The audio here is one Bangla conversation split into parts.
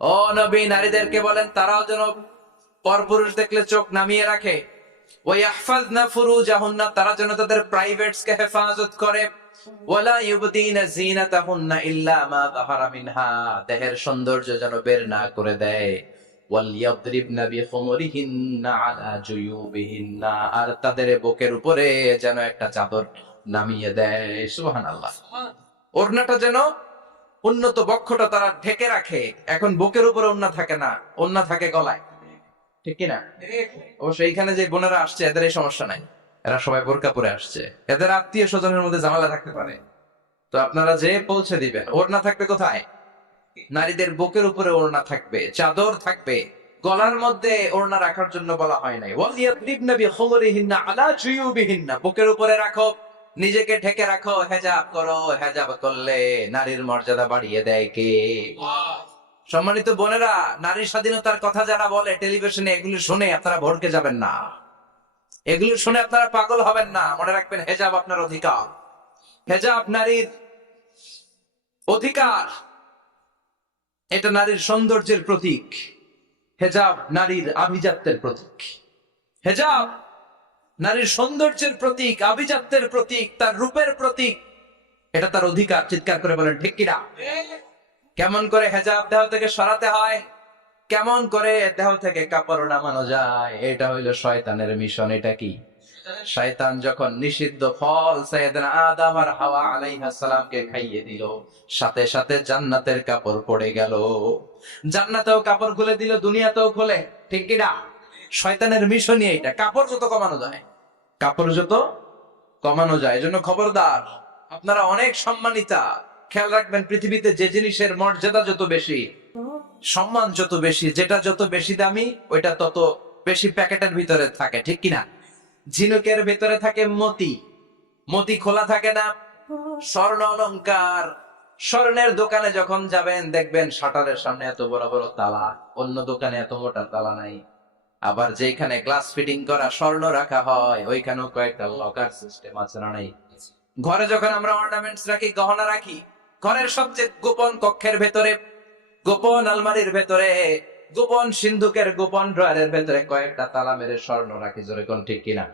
ও নবী, নারীদেরকে বলেন তারাও যেন পরপুরুষ দেখলে চোখ নামিয়ে রাখে। ওয়াহফাজনা ফুরুজাহুন্না, তারা যেন তাদের প্রাইভেটস কে হেফাজত করে। ওয়ালা ইউবদিনা যিনাতাহুন্না ইল্লা মা যাহারা মিনহা, দেহের সৌন্দর্য যেন বের না করে দেয়। ওয়ালিয়াদরিবনা বিখুমুরিহিন্না আলা জুয়ুবিহিন্না, আর তাদের বুকের উপরে যেন একটা চাদর নামিয়ে দেয়। সুবহানাল্লাহ। ওড়নাটা যেন, উন্নত বক্ষটা তারা ঢেকে রাখে। এখন বুকের উপরে ওড়না থাকে না, ওড়না থাকে গলায়, ঠিক কিনা? অবশ্য এইখানে যে বোনেরা আসছে এদের এই সমস্যা নাই, এরা সবাই বোরকা পরে আসছে। এদের আত্মীয় স্বজনের মধ্যে ঝামেলা থাকতে পারে, তো আপনারা যে পৌঁছে দিবেন। ওড়না থাকবে কোথায়? নারীদের বুকের উপরে ওড়না থাকবে, চাদর থাকবে। গলার মধ্যে ওড়না রাখার জন্য বলা হয় নাই। ওয়ালিয়াদরিবনা বিখুমুরিহিন্না আলা জুয়ুবিহিন্না, বুকের উপরে রাখো, নিজেকে ঢেকে রাখো, হেজাব করো। হেজাব করলে নারীর মর্যাদা বাড়িয়ে দেয় কে? সম্মানিত বোনেরা, নারী স্বাধীনতার কথা যারা বলে টেলিভিশনে, এগুলো শুনে আপনারা ভড়কে যাবেন না, এগুলো শুনে আপনারা পাগল হবেন না। মনে রাখবেন, হেজাব আপনার অধিকার, হেজাব নারীর অধিকার, এটা নারীর সৌন্দর্যের প্রতীক। হেজাব নারীর আভিজাত্যের প্রতীক। হেজাব নারীর সৌন্দর্যের প্রতীক, আভিজাত্যের প্রতীক, তার রূপের প্রতীক। এটা তার অধিকার। চিৎকার করে বলেন ঠিক কিনা? কেমন করে হেজাব দেহ থেকে সরাতে হয়, কেমন করে দেহ থেকে কাপড় নামানো যায়, এটা হইলো শয়তানের মিশন। এটা কি? শয়তান যখন নিষিদ্ধ ফল সাইয়েদনা আদম আর হাওয়া আলাইহিস সালামকে খাইয়ে দিল, সাথে সাথে জান্নাতের কাপড় পড়ে গেল। জান্নাতেও কাপড় খুলে দিল, দুনিয়াতেও খুলে, ঠিক কি না? শয়তানের মিশনই এটা। কাপড় যত কমানো যায়, কাপড় যত কমানো যায়। এজন্য খবরদার, আপনারা অনেক সম্মানিতা। খেয়াল রাখবেন, পৃথিবীতে যে জিনিসের মর্যাদা যত বেশি, সম্মান যত বেশি, যেটা যত বেশি দামি, ওইটা তত বেশি প্যাকেটের ভিতরে থাকে, ঠিক কিনা? ঝিনুকের ভেতরে থাকে মতি, মতি খোলা থাকে না। স্বর্ণ অলংকার, স্বর্ণের দোকানে যখন যাবেন দেখবেন শাটারের সামনে এত বড় বড় তালা, অন্য দোকানে এত মোটা তালা নাই। আবার যেখানে গ্লাস ফিটিং করা স্বর্ণ রাখা হয়, ওইখানেও কয়েকটা লকার সিস্টেম আছে না নাই? ঘরে যখন আমরা অর্নামেন্টস রাখি, গহনা রাখি, ঘরের সবচেয়ে গোপন কক্ষের ভেতরে, গোপন আলমারির ভেতরে, গোপন সিন্ধুকের গোপন ড্রয়ারের ভেতরে কয়েকটা তালা মেরে স্বর্ণ রাখি। জোরে কোন ঠিক কিনা?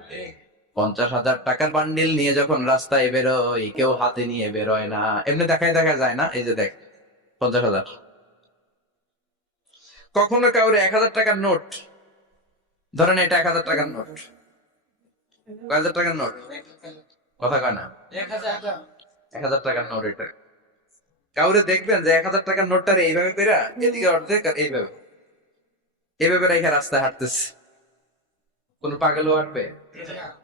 50,000 টাকার বান্ডিল নিয়ে যখন রাস্তায় বেরোয়, কেউ হাতে নিয়ে বেরোয় না, এমনি দেখায় দেখা যায় না। এই যে দেখ, 50,000। কখনো কাউরে 1,000 টাকার নোট, ধরেন এটা 1,000 টাকার নোট, 1,000 টাকার নোট, কথা কয় না, 1,000 টাকার নোট। এটা কাউরে দেখবেন যে 1,000 টাকার নোটটা এইভাবে পেরা, এদিকে অর্ধেক আর এইভাবে, এইভাবে রেখে রাস্তায় হাঁটতেছে। কোন পাগলও হাঁটবে?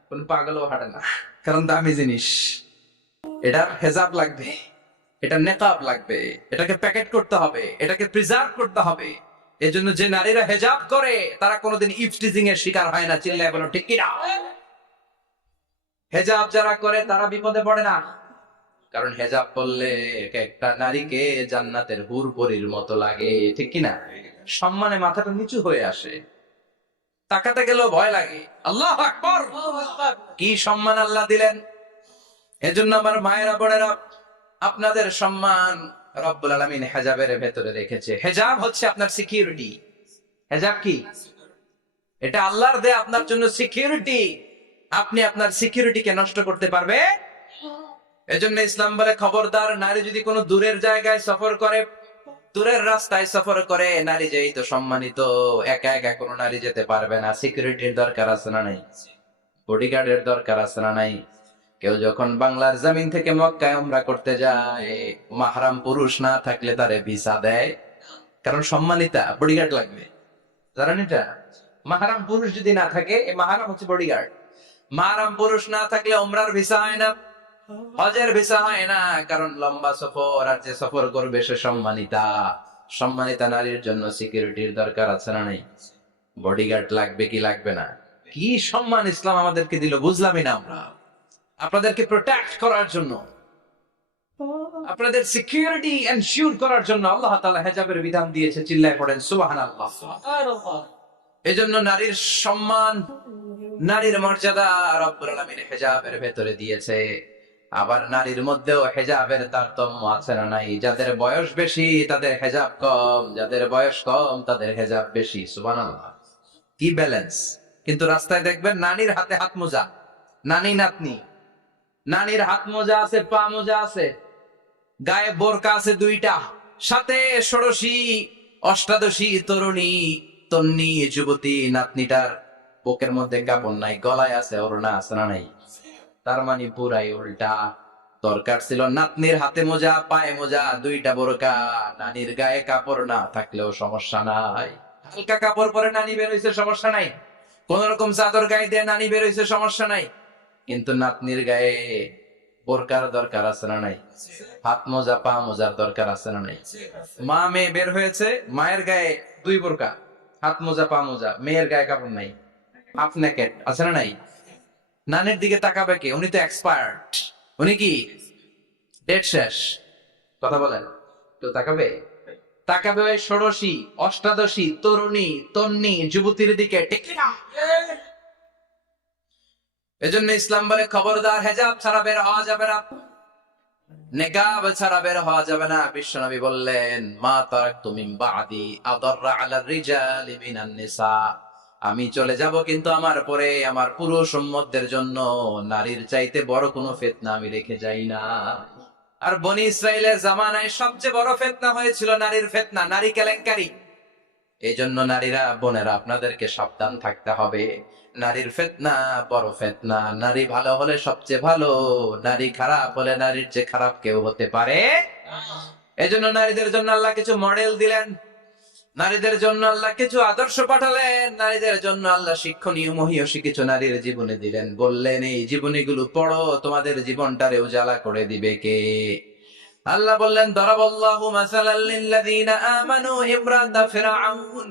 কোন পাগলও হাঁটে না, কারণ দামি জিনিস। এটার হেজাব লাগবে, এটা নেকাব লাগবে, এটাকে প্যাকেট করতে হবে, এটাকে প্রিজার্ভ করতে হবে। এজন্য যে নারীরা হেজাব করে তারা কোনোদিন ইফটিজিং এর শিকার হয় না। চিল্লায় বলো ঠিক কিনা? হেজাব যারা করে তারা বিপদে পড়ে না, কারণ হেজাব করলে একটা নারীকে জান্নাতের হুর পরীর মতো লাগে, ঠিক কিনা? সম্মানে মাথাটা নিচু হয়ে আসে, তাকাতে গেলেও ভয় লাগে। আল্লাহু আকবার, কি সম্মান আল্লাহ দিলেন! এজন্য আমার মায়েরা বোনেরা, আপনাদের সম্মান রব্বুল আলামিন হেজাবের ভেতরে রেখেছে। হেজাব হচ্ছে আপনার সিকিউরিটি। হেজাব কি? এটা আল্লাহর দেয়া আপনার জন্য সিকিউরিটি। আপনি আপনার সিকিউরিটিকে নষ্ট করতে পারবে? এজন্য ইসলাম বলে, খবরদার, নারী যদি কোনো দূরের জায়গায় সফর করে, দূরের রাস্তায় সফর করে, নারী যেই তো সম্মানিত, একা একা কোনো নারী যেতে পারবে না। সিকিউরিটির দরকার আছে না নাই? বডিগার্ডের দরকার আছে না নাই? কেউ যখন বাংলার জমিন থেকে মক্কায় উমরা করতে যায়, মাহরাম পুরুষ না থাকলে তারে ভিসা দেয়, কারণ সম্মানিতা, বডিগার্ড লাগবে। জানেন এটা? মাহরাম পুরুষ যদি না থাকে, এই মাহরাম হচ্ছে বডিগার্ড। মাহরাম পুরুষ না থাকলে উমরার ভিসা হয় না, হজের ভিসা হয় না, কারণ লম্বা সফর, আর যে সফর করবে সে সম্মানিতা। সম্মানিতা নারীর জন্য সিকিউরিটির দরকার আছে না নাই? বডিগার্ড লাগবে কি লাগবে না? কি সম্মান ইসলাম আমাদেরকে দিল, বুঝলামই না আমরা। আপনাদেরকে প্রোটেক্ট করার জন্য, আপনাদের সিকিউরিটি এনশিওর করার জন্য আল্লাহ তাআলা হেজাবের বিধান দিয়েছে। চিল্লায় পড়েন সুবহানাল্লাহ। এজন্য নারীর সম্মান, নারীর মর্যাদা রব্বুল আলামিন হেজাবের ভেতরে দিয়েছে। আবার নারীর মধ্যেও হেজাবের তারতম্য আছে না নাই? যাদের বয়স বেশি তাদের হেজাব কম, যাদের বয়স কম তাদের হেজাব বেশি। সুবহানাল্লাহ, কি ব্যালেন্স! কিন্তু রাস্তায় দেখবেন নানির হাতে হাত মোজা, নানি নাতনি, নানির হাত মোজা আছে, পা মোজা আছে, গায়ে বোরকা আছে দুইটা, সাথে ষোড়শী অষ্টাদশী তরুণী তন্নি যুবতী নাতনিটার বুকের মধ্যে কাপড় নাই, গলায় আছে ওড়না, আছে না নাই? তার মানে পুরাই উল্টা। দরকার ছিল নাতনির হাতে মোজা, পায়ে মোজা, দুইটা বোরকা। নানির গায়ে কাপড় না থাকলেও সমস্যা নাই, হালকা কাপড় পরে নানি বের হইছে, সমস্যা নাই। কোন রকম চাদর গায়ে দিয়ে নানি বের হইছে, সমস্যা নাই। কিন্তু নাতনির গায়ে বোরকার দরকার আছে না নাই? হাত মোজা পা মোজার দরকার আছে না নাই? মা মেয়ে বের হয়েছে, মায়ের গায়ে দুই বোরকা, হাত মোজা পা মোজা, মেয়ের গায়ে কাপড় নাই, হাফ নেকেট, আছে না নাই? নানির দিকে তাকাবে কে? উনি তো এক্সপার্ট, উনি কি ডেট শেষ। কথা বলেন, তো তাকাবে? তাকাবে ওই ষোড়শী অষ্টাদশী তরুণী তন্নি যুবতীর দিকে, ঠিক না? এজন্য ইসলাম বলে খবরদার, হেজাব ছাড়া বের হওয়া যাবে না, নেকাব ছাড়া বের হওয়া যাবে না। বিশ্বনবী বললেন, মা তারাকতু মিন বাদি আদাররা আলা রিজালি মিনান নিসা, আমি চলে যাব কিন্তু আমার পরে আমার পুরুষ উম্মতদের জন্য নারীর চাইতে বড় কোনো ফিতনা আমি রেখে যাই না। আর বনি ইসরাইলের জামানায় সবচেয়ে বড় ফিতনা হয়েছিল নারীর ফিতনা, নারী কেলেঙ্কারি। এই জন্য নারীরা, বোনেরা, আপনাদেরকে সাবধান থাকতে হবে। নারীর ফিতনা বড় ফিতনা। নারী ভালো হলে সবচেয়ে ভালো, নারী খারাপ হলে নারীর চেয়ে খারাপ কেউ হতে পারে। এই জন্য নারীদের জন্য আল্লাহ কিছু মডেল দিলেন, নারীদের জন্য আল্লাহ কিছু আদর্শ পাঠালেন, নারীদের জন্য আল্লাহ শিক্ষণীয় মহীয়সী কিছু নারীর জীবনে দিলেন। বললেন, এই জীবনীগুলো পড়ো, তোমাদের জীবনটারে উজালা করে দিবে কে? আল্লাহ বললেন, দরাবাল্লাহু মাসালাল লিল্লাযীনা আমানু ইমরাতা ফিরআউন।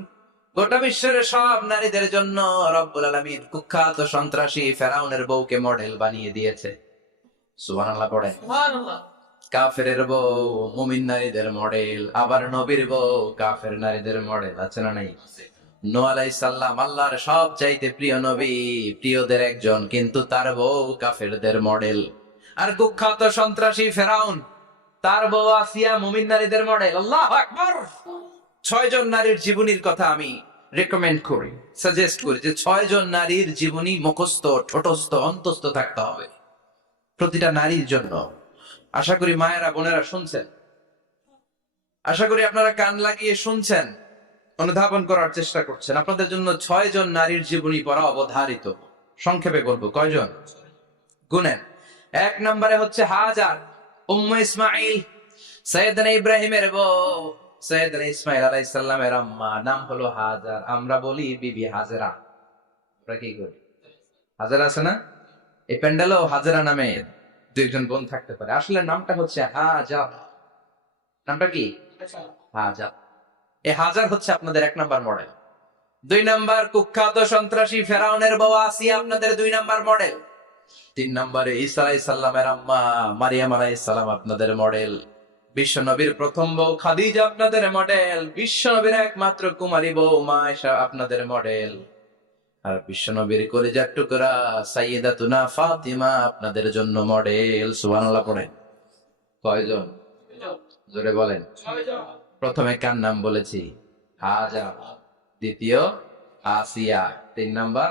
গোটা বিশ্বের সব নারীদের জন্য রব্বুল আলামিন কুখ্যাত সন্ত্রাসী ফেরাউনের বউকে মডেল বানিয়ে দিয়েছে। সুবহানাল্লাহ পড়েন। সুবহানাল্লাহ। কাফেরের বউ মুমিন নারীদের মডেল, আবার নবীর বউ কাফের নারীদের মডেল, আছে না নাই? নূহ আলাইহিস সালাম আল্লাহর সব চাইতে প্রিয় নবী, প্রিয়দের একজন, কিন্তু তার বউ কাফেরদের মডেল। আর কুখ্যাত সন্ত্রাসী ফেরাউন, তার বউ আসিয়া মুমিন নারীদের মডেল। আল্লাহু আকবার। 6 জন নারীর জীবনীর কথা আমি রেকমেন্ড করি, সাজেস্ট করি যে 6 জন নারীর জীবনী মুখস্থ, ঠোঁটস্থ, অন্তস্থ থাকতে হবে প্রতিটা নারীর জন্য। আশা করি মায়েরা বোনেরা শুনছেন, আশা করি আপনারা কান লাগিয়ে শুনছেন, অনুধাবন করার চেষ্টা করছেন। আপনাদের জন্য 6 জন নারীর জীবনী পড়া অবধারিত। সংক্ষেপে বলবো, কয়জন গুনেন। 1 নম্বরে হচ্ছে হাজার, উম্মে ইসমাইল, সৈয়দনা ইব্রাহিমের বউ, সৈয়দনা ইসমাইল আলাইহিস সালামের আম্মা, নাম হলো হাজার। আমরা বলি বিবি হাজেরা। আমরা কি করি? হাজেরা আছে না? এই প্যান্ডেলেও হাজেরা নামে 2-1 বোন থাকতে পারে, আসলে নামটা হচ্ছে হাজার। নামটা কি? হাজার। এই হাজার হচ্ছে আপনাদের 1 নাম্বার মডেল। 2 নাম্বার কুখ্যাত সন্ত্রাসী ফেরাউনের বউ আসিয়া আপনাদের 2 নাম্বার মডেল। 3 নম্বরে ঈসা আলাইহিস সালামের আম্মা মারিয়াম আলাইহিস সালাম আপনাদের মডেল। বিশ্ব নবীর প্রথম বউ খাদিজা আপনাদের মডেল। বিশ্ব নবীর একমাত্র কুমারী বউ মা আয়েশা আপনাদের মডেল। আর বিশ্ব নবীর কলিজার টুকরা সাইয়্যিদাতুনা ফাতিমা আপনাদের জন্য মডেল। সুবহানাল্লাহ পড়েন। কয়জন? জোরে বলেন। 6 জন। প্রথমে কার নাম বলেছি? হাজার। দ্বিতীয় আসিয়া, 3 নাম্বার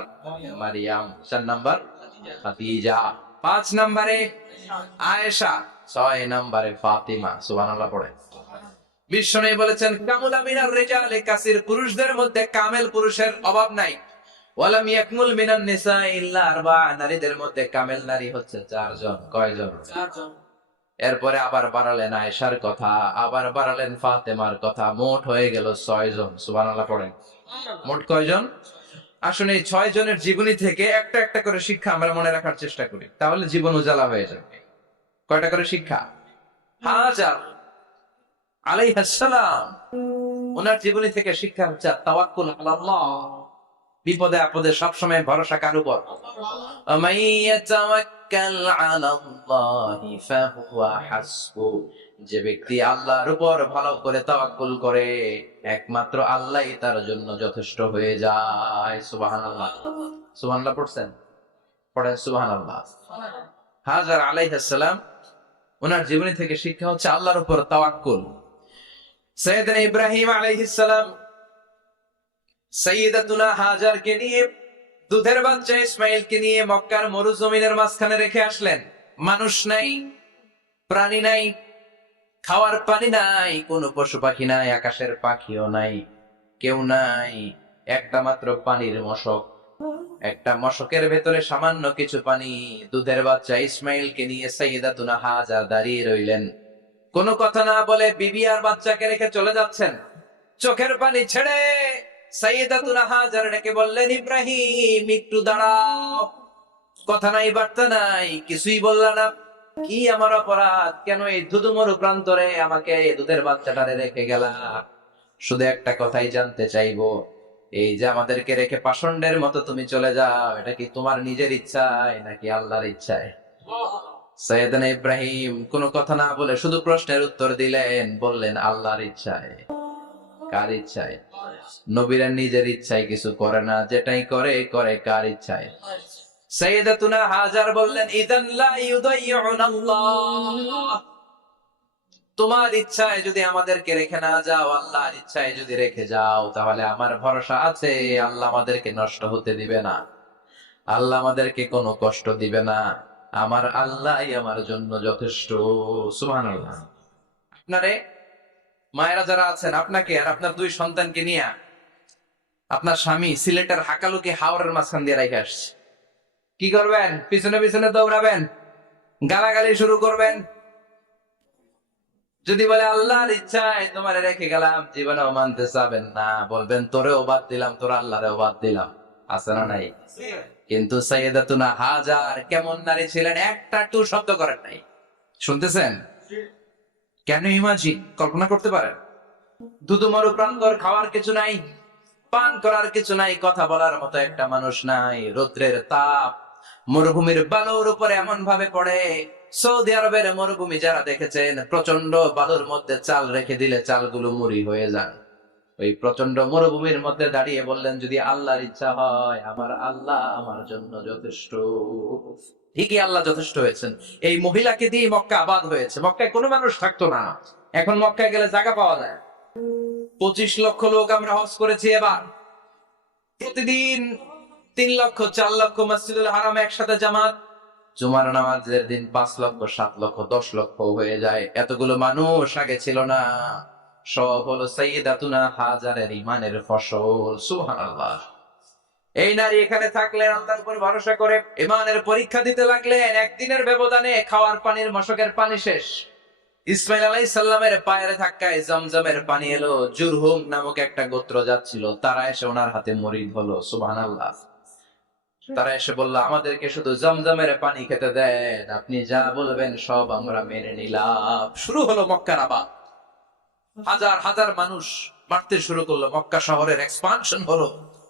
মারিয়াম, 4 নাম্বার খাদিজা, 5 নম্বরে আয়েশা, 6 নম্বরে ফাতিমা। সুবহানাল্লাহ পড়েন। বিশ্বনবী বলেছেন, কামুলা মিনার রিজালি কাসির, পুরুষদের মধ্যে কামেল পুরুষের অভাব নাই। ওয়ালাম ইয়াকমুল মিনান নিসা ইল্লা আরবা, নারীদের মধ্যে কামেল নারী হচ্ছে 4 জন। কয়জন? 4 জন। এরপরে আবার বাড়ালেন আয়েশার কথা, আবার বাড়ালেন ফাতেমার কথা, মোট হয়ে গেল 6 জন। সুবহানাল্লাহ পড়েন। মোট কয়জন? আসলে এই 6 জনের জীবনী থেকে একটা একটা করে শিক্ষা আমরা মনে রাখার চেষ্টা করি, তাহলে জীবন উজালা হয়ে যাবে। কয়টা করে শিক্ষা? হাজার আলাইহিস সালাম, ওনার জীবনী থেকে শিক্ষা হচ্ছে তাওয়াক্কুল আলাল্লাহ, বিপদে আপদে সবসময় ভরসা কার উপর? আমাইয়াতাওয়াক্কাল আলাল্লাহি ফাহুয়া হাসবু, যে ব্যক্তি আল্লাহর উপর ভালো করে তাওয়াক্কুল করে একমাত্র আল্লাহই তার জন্য যথেষ্ট হয়ে যায়। সুবহানাল্লাহ। সুবহানাল্লাহ পড়ছেন? পড়েন সুবহানাল্লাহ। হাজার আলাইহিস সালাম, ওনার জীবনী থেকে শিক্ষা হচ্ছে আল্লাহর উপর তাওয়াক্কুল। সাইয়েদনা ইব্রাহিম আলাইহিস সালাম সাইয়্যিদাতুনা হাজারকে নিয়ে, দুধের বাচ্চা ইসমাইলকে নিয়ে মক্কার মরুজমিনের মাঝখানে রেখে আসলেন। মানুষ নাই, প্রাণী নাই, খাওয়ার পানি নাই, কোনো পশু পাখি নাই, আকাশের পাখিও নাই, কেউ নাই, একটা মাত্র পানির মশক। একটা মশকের ভেতরে সামান্য কিছু পানি। দুধের বাচ্চা ইসমাইলকে নিয়ে সাইয়্যিদাতুনা হাজার দাঁড়িয়ে রইলেন। কোনো কথা না বলে বিবি আর বাচ্চাকে রেখে চলে যাচ্ছেন। চোখের পানি ছেড়ে সাইয়্যিদাতুনা হাজার ডেকে বললেন, ইব্রাহিম একটু দাঁড়াও। কথা নাই, বার্তা নাই, কিছুই বললা না। কি আমার অপরাধ? কেন এই ধুধুমরু প্রান্তরে আমাকে দুধের বাচ্চাটারে রেখে গেলা? শুধু একটা কথাই জানতে চাইবো, এই যে আমাদেরকে রেখে পাষণ্ডের মতো তুমি চলে যাও, এটা কি তোমার নিজের ইচ্ছায় নাকি আল্লাহর ইচ্ছায়? সাইয়েদনা ইব্রাহিম কোনো কথা না বলে শুধু প্রশ্নের উত্তর দিলেন, বললেন আল্লাহর ইচ্ছায়। কার ইচ্ছায়? নবীরা নিজের ইচ্ছায় কিছু করে না, যেটাই করে করে কার ইচ্ছায়? সাইয়্যিদাতুনা হাজার বললেন, ইদান লা ইউদাইয়ুনাল্লাহ, তোমার ইচ্ছায় যদি আমাদেরকে রেখে না যাও, আল্লাহর ইচ্ছায় যদি রেখে যাও, তাহলে আমার ভরসা আছে আল্লাহ আমাদেরকে নষ্ট হতে দিবে না, আল্লাহ আমাদেরকে কোনো কষ্ট দিবে না, আমার আল্লাহই আমার জন্য যথেষ্ট। সুবহানাল্লাহ। আপনারে মায়েরা যারা আছেন, আপনাকে আর আপনার দুই সন্তানকে নিয়ে আপনার স্বামী সিলেটের হাকালুকে হাওড়ের মাঝখান দিয়ে রেখে আসছে। কি করবেন? পিছনে পিছনে দৌড়াবেন, গালাগালি শুরু করবেন। যদি বলে আল্লাহর ইচ্ছায় তোমার রেখে গেলাম, জীবনেও মানতে চাবেন না, বলবেন তোরেও বাদ দিলাম, তোর আল্লাহরেও বাদ দিলাম। আছে না নাই? কিন্তু সাইয়্যিদাতুনা হাজার কেমন নারী ছিলেন, একটা টু শব্দ করেন নাই। শুনতেছেন? কেন ইমাজিন, কল্পনা করতে পারেন? দুধুমরু প্রান্তর, খাওয়ার কিছু নাই, পান করার কিছু নাই, কথা বলার মতো একটা মানুষ নাই, রৌদ্রের তাপ মরুভূমির বালুর উপরে এমন ভাবে পড়ে। সৌদি আরবের মরুভূমি যারা দেখেছেন, প্রচন্ড বালুর মধ্যে চাল রেখে দিলে চালগুলো মুড়ি হয়ে যায়। ওই প্রচন্ড মরুভূমির মধ্যে দাঁড়িয়ে বললেন, যদি আল্লাহর ইচ্ছা হয়, আমার আল্লাহ আমার জন্য যথেষ্ট। ঠিকই আল্লাহ যথেষ্ট হয়েছেন। এই মহিলাকে দিয়ে মক্কা আবাদ হয়েছে। মক্কায় কোনো মানুষ থাকতো না, এখন মক্কায় গেলে জায়গা পাওয়া যায়। 25 লক্ষ লোক আমরা হজ করেছি এবার। প্রতিদিন 3 লক্ষ 4 লক্ষ মসজিদুল হারামে একসাথে জামাত। জুমার নামাজের দিন 5 লক্ষ 7 লক্ষ 10 লক্ষ হয়ে যায়। এতগুলো মানুষ আগে ছিল না। সব হলো সাইয়্যিদাতুনা হাজারের ইমানের ফসল। সুবহানাল্লাহ। এই নারী এখানে থাকলেন, আল্লাহর উপর ভরসা করে ইমানের পরীক্ষা দিতে লাগলেন। একদিনের ব্যবধানে খাওয়ার পানির মশকের পানি শেষ। ইসমাইল আলাইহিস সালামের পায়ের ধাক্কায় জমজমের পানি এলো। জুরহুম নামক একটা গোত্র যাচ্ছিল, তারা এসে ওনার হাতে মুরিদ হলো। সুবহানাল্লাহ। তারা এসে বলল, আমাদেরকে শুধু জমজমের পানি খেতে দেন, আপনি যা বলবেন সব আমরা মেনে নিলাম। শুরু হলো মক্কার আবাদ। হাজার হাজার মানুষ বাড়তে শুরু করলো, মক্কা শহরের এক্সপানশন হলো।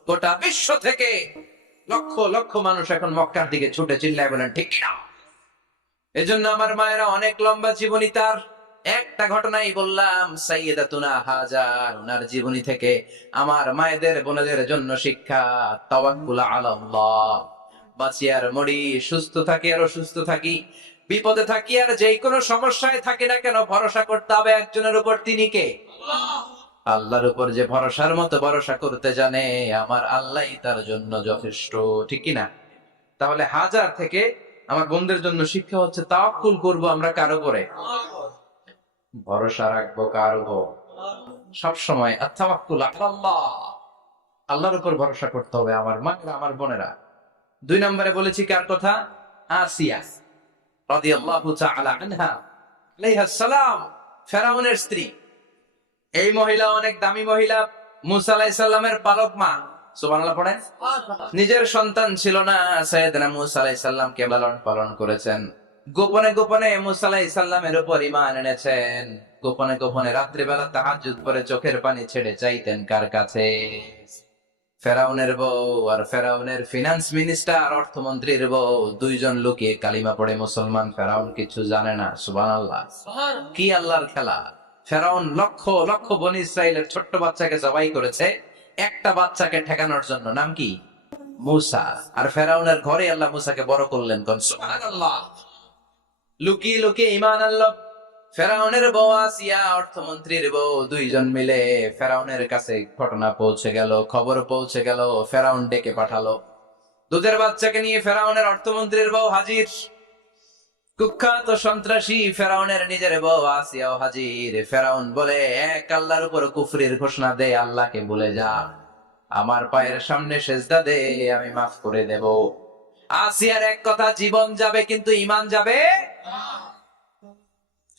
গোটা বিশ্ব থেকে লক্ষ লক্ষ মানুষ এখন মক্কার দিকে ছুটে চিল্লায় বলেন ঠিক না। এজন্য আমার মায়েরা অনেক লম্বা জীবনী, তার একটা ঘটনাই বললাম। সাইয়্যিদাতুনা হাজার, ওনার জীবনী থেকে আমার মায়েদের বোনেদের জন্য শিক্ষা, তাওয়াক্কুল আলাল্লাহ। বাঁচি আর মরি, সুস্থ থাকি আর অসুস্থ থাকি, বিপদে থাকি আর যে কোনো সমস্যায় থাকি না কেন, ভরসা করতে হবে একজনের উপর। তিনি কে? আল্লাহর উপর যে ভরসার মতো ভরসা করতে জানে, আমার আল্লাহই তার জন্য যথেষ্ট। ঠিক কিনা? তাহলে হাজার থেকে আমার বোনদের জন্য শিক্ষা হচ্ছে, তাওয়াক্কুল করব আমরা কারো করে, ভরসা রাখবো কার উপর? সবসময় আত-তাওয়াক্কুল আলাল্লাহ, আল্লাহর উপর ভরসা করতে হবে আমার মায়েরা, আমার বোনেরা। 2 নম্বরে বলেছি কার কথা? আসিয়া রাদিয়াল্লাহু তাআলা আনহা আলাইহাস সালাম, ফেরাউনের স্ত্রী। এই মহিলা অনেক দামি মহিলা, মুসা আলাইহিস সালামের পালক মা। সুবহানাল্লাহ পড়েন। নিজের সন্তান ছিল না, সাইয়েদনা মুসা আলাইহিস সালামকে লালন পালন করেছেন। গোপনে গোপনে মুসা আলাইহিস সালামের উপর ঈমান এনেছেন। গোপনে গোপনে রাত্রি বেলা তাহাজ্জুদ পড়ে চোখের পানি ছেড়ে চাইতেন কার কাছে? ফেরাউনের বউ আর ফেরাউনের ফিনান্স মিনিস্টার, অর্থমন্ত্রীর বউ, দুইজন লুকিয়ে কালিমা পড়ে মুসলমান। ফেরাউন কিছু জানে না। সুবহানাল্লাহ। কি আল্লাহর খেলা! ফেরাউন লক্ষ লক্ষ বনী ইসরাইলের ছোট্ট বাচ্চাকে জবাই করেছে একটা বাচ্চাকে ঠেকানোর জন্য। নাম কি? মুসা। আর ফেরাউনের ঘরে আল্লাহ মুসাকে বড় করলেন। সুবহানাল্লাহ। লুকিয়ে লুকিয়ে ঈমান আনলো। ফেরাউনের বউ আসিয়া, অর্থমন্ত্রীর বউ, দুইজন মিলে ফেরাউনের কাছে ঘটনা পৌঁছে গেল, খবর পৌঁছে গেল। ফেরাউন ডেকে পাঠালো। দুধের বাচ্চাকে নিয়ে ফেরাউনের অর্থমন্ত্রীর বউ হাজির। কুখ্যাত সন্ত্রাসী ফেরাউনের নিজের বউ আসিয়াও হাজির। ফেরাউন বলে, এক আল্লাহর উপর কুফরির ঘোষণা দে, আল্লাহকে ভুলে যা, আমার পায়ের সামনে সেজদা দে, আমি মাফ করে দেব। আসিয়ার এক কথা, জীবন যাবে কিন্তু ঈমান যাবে।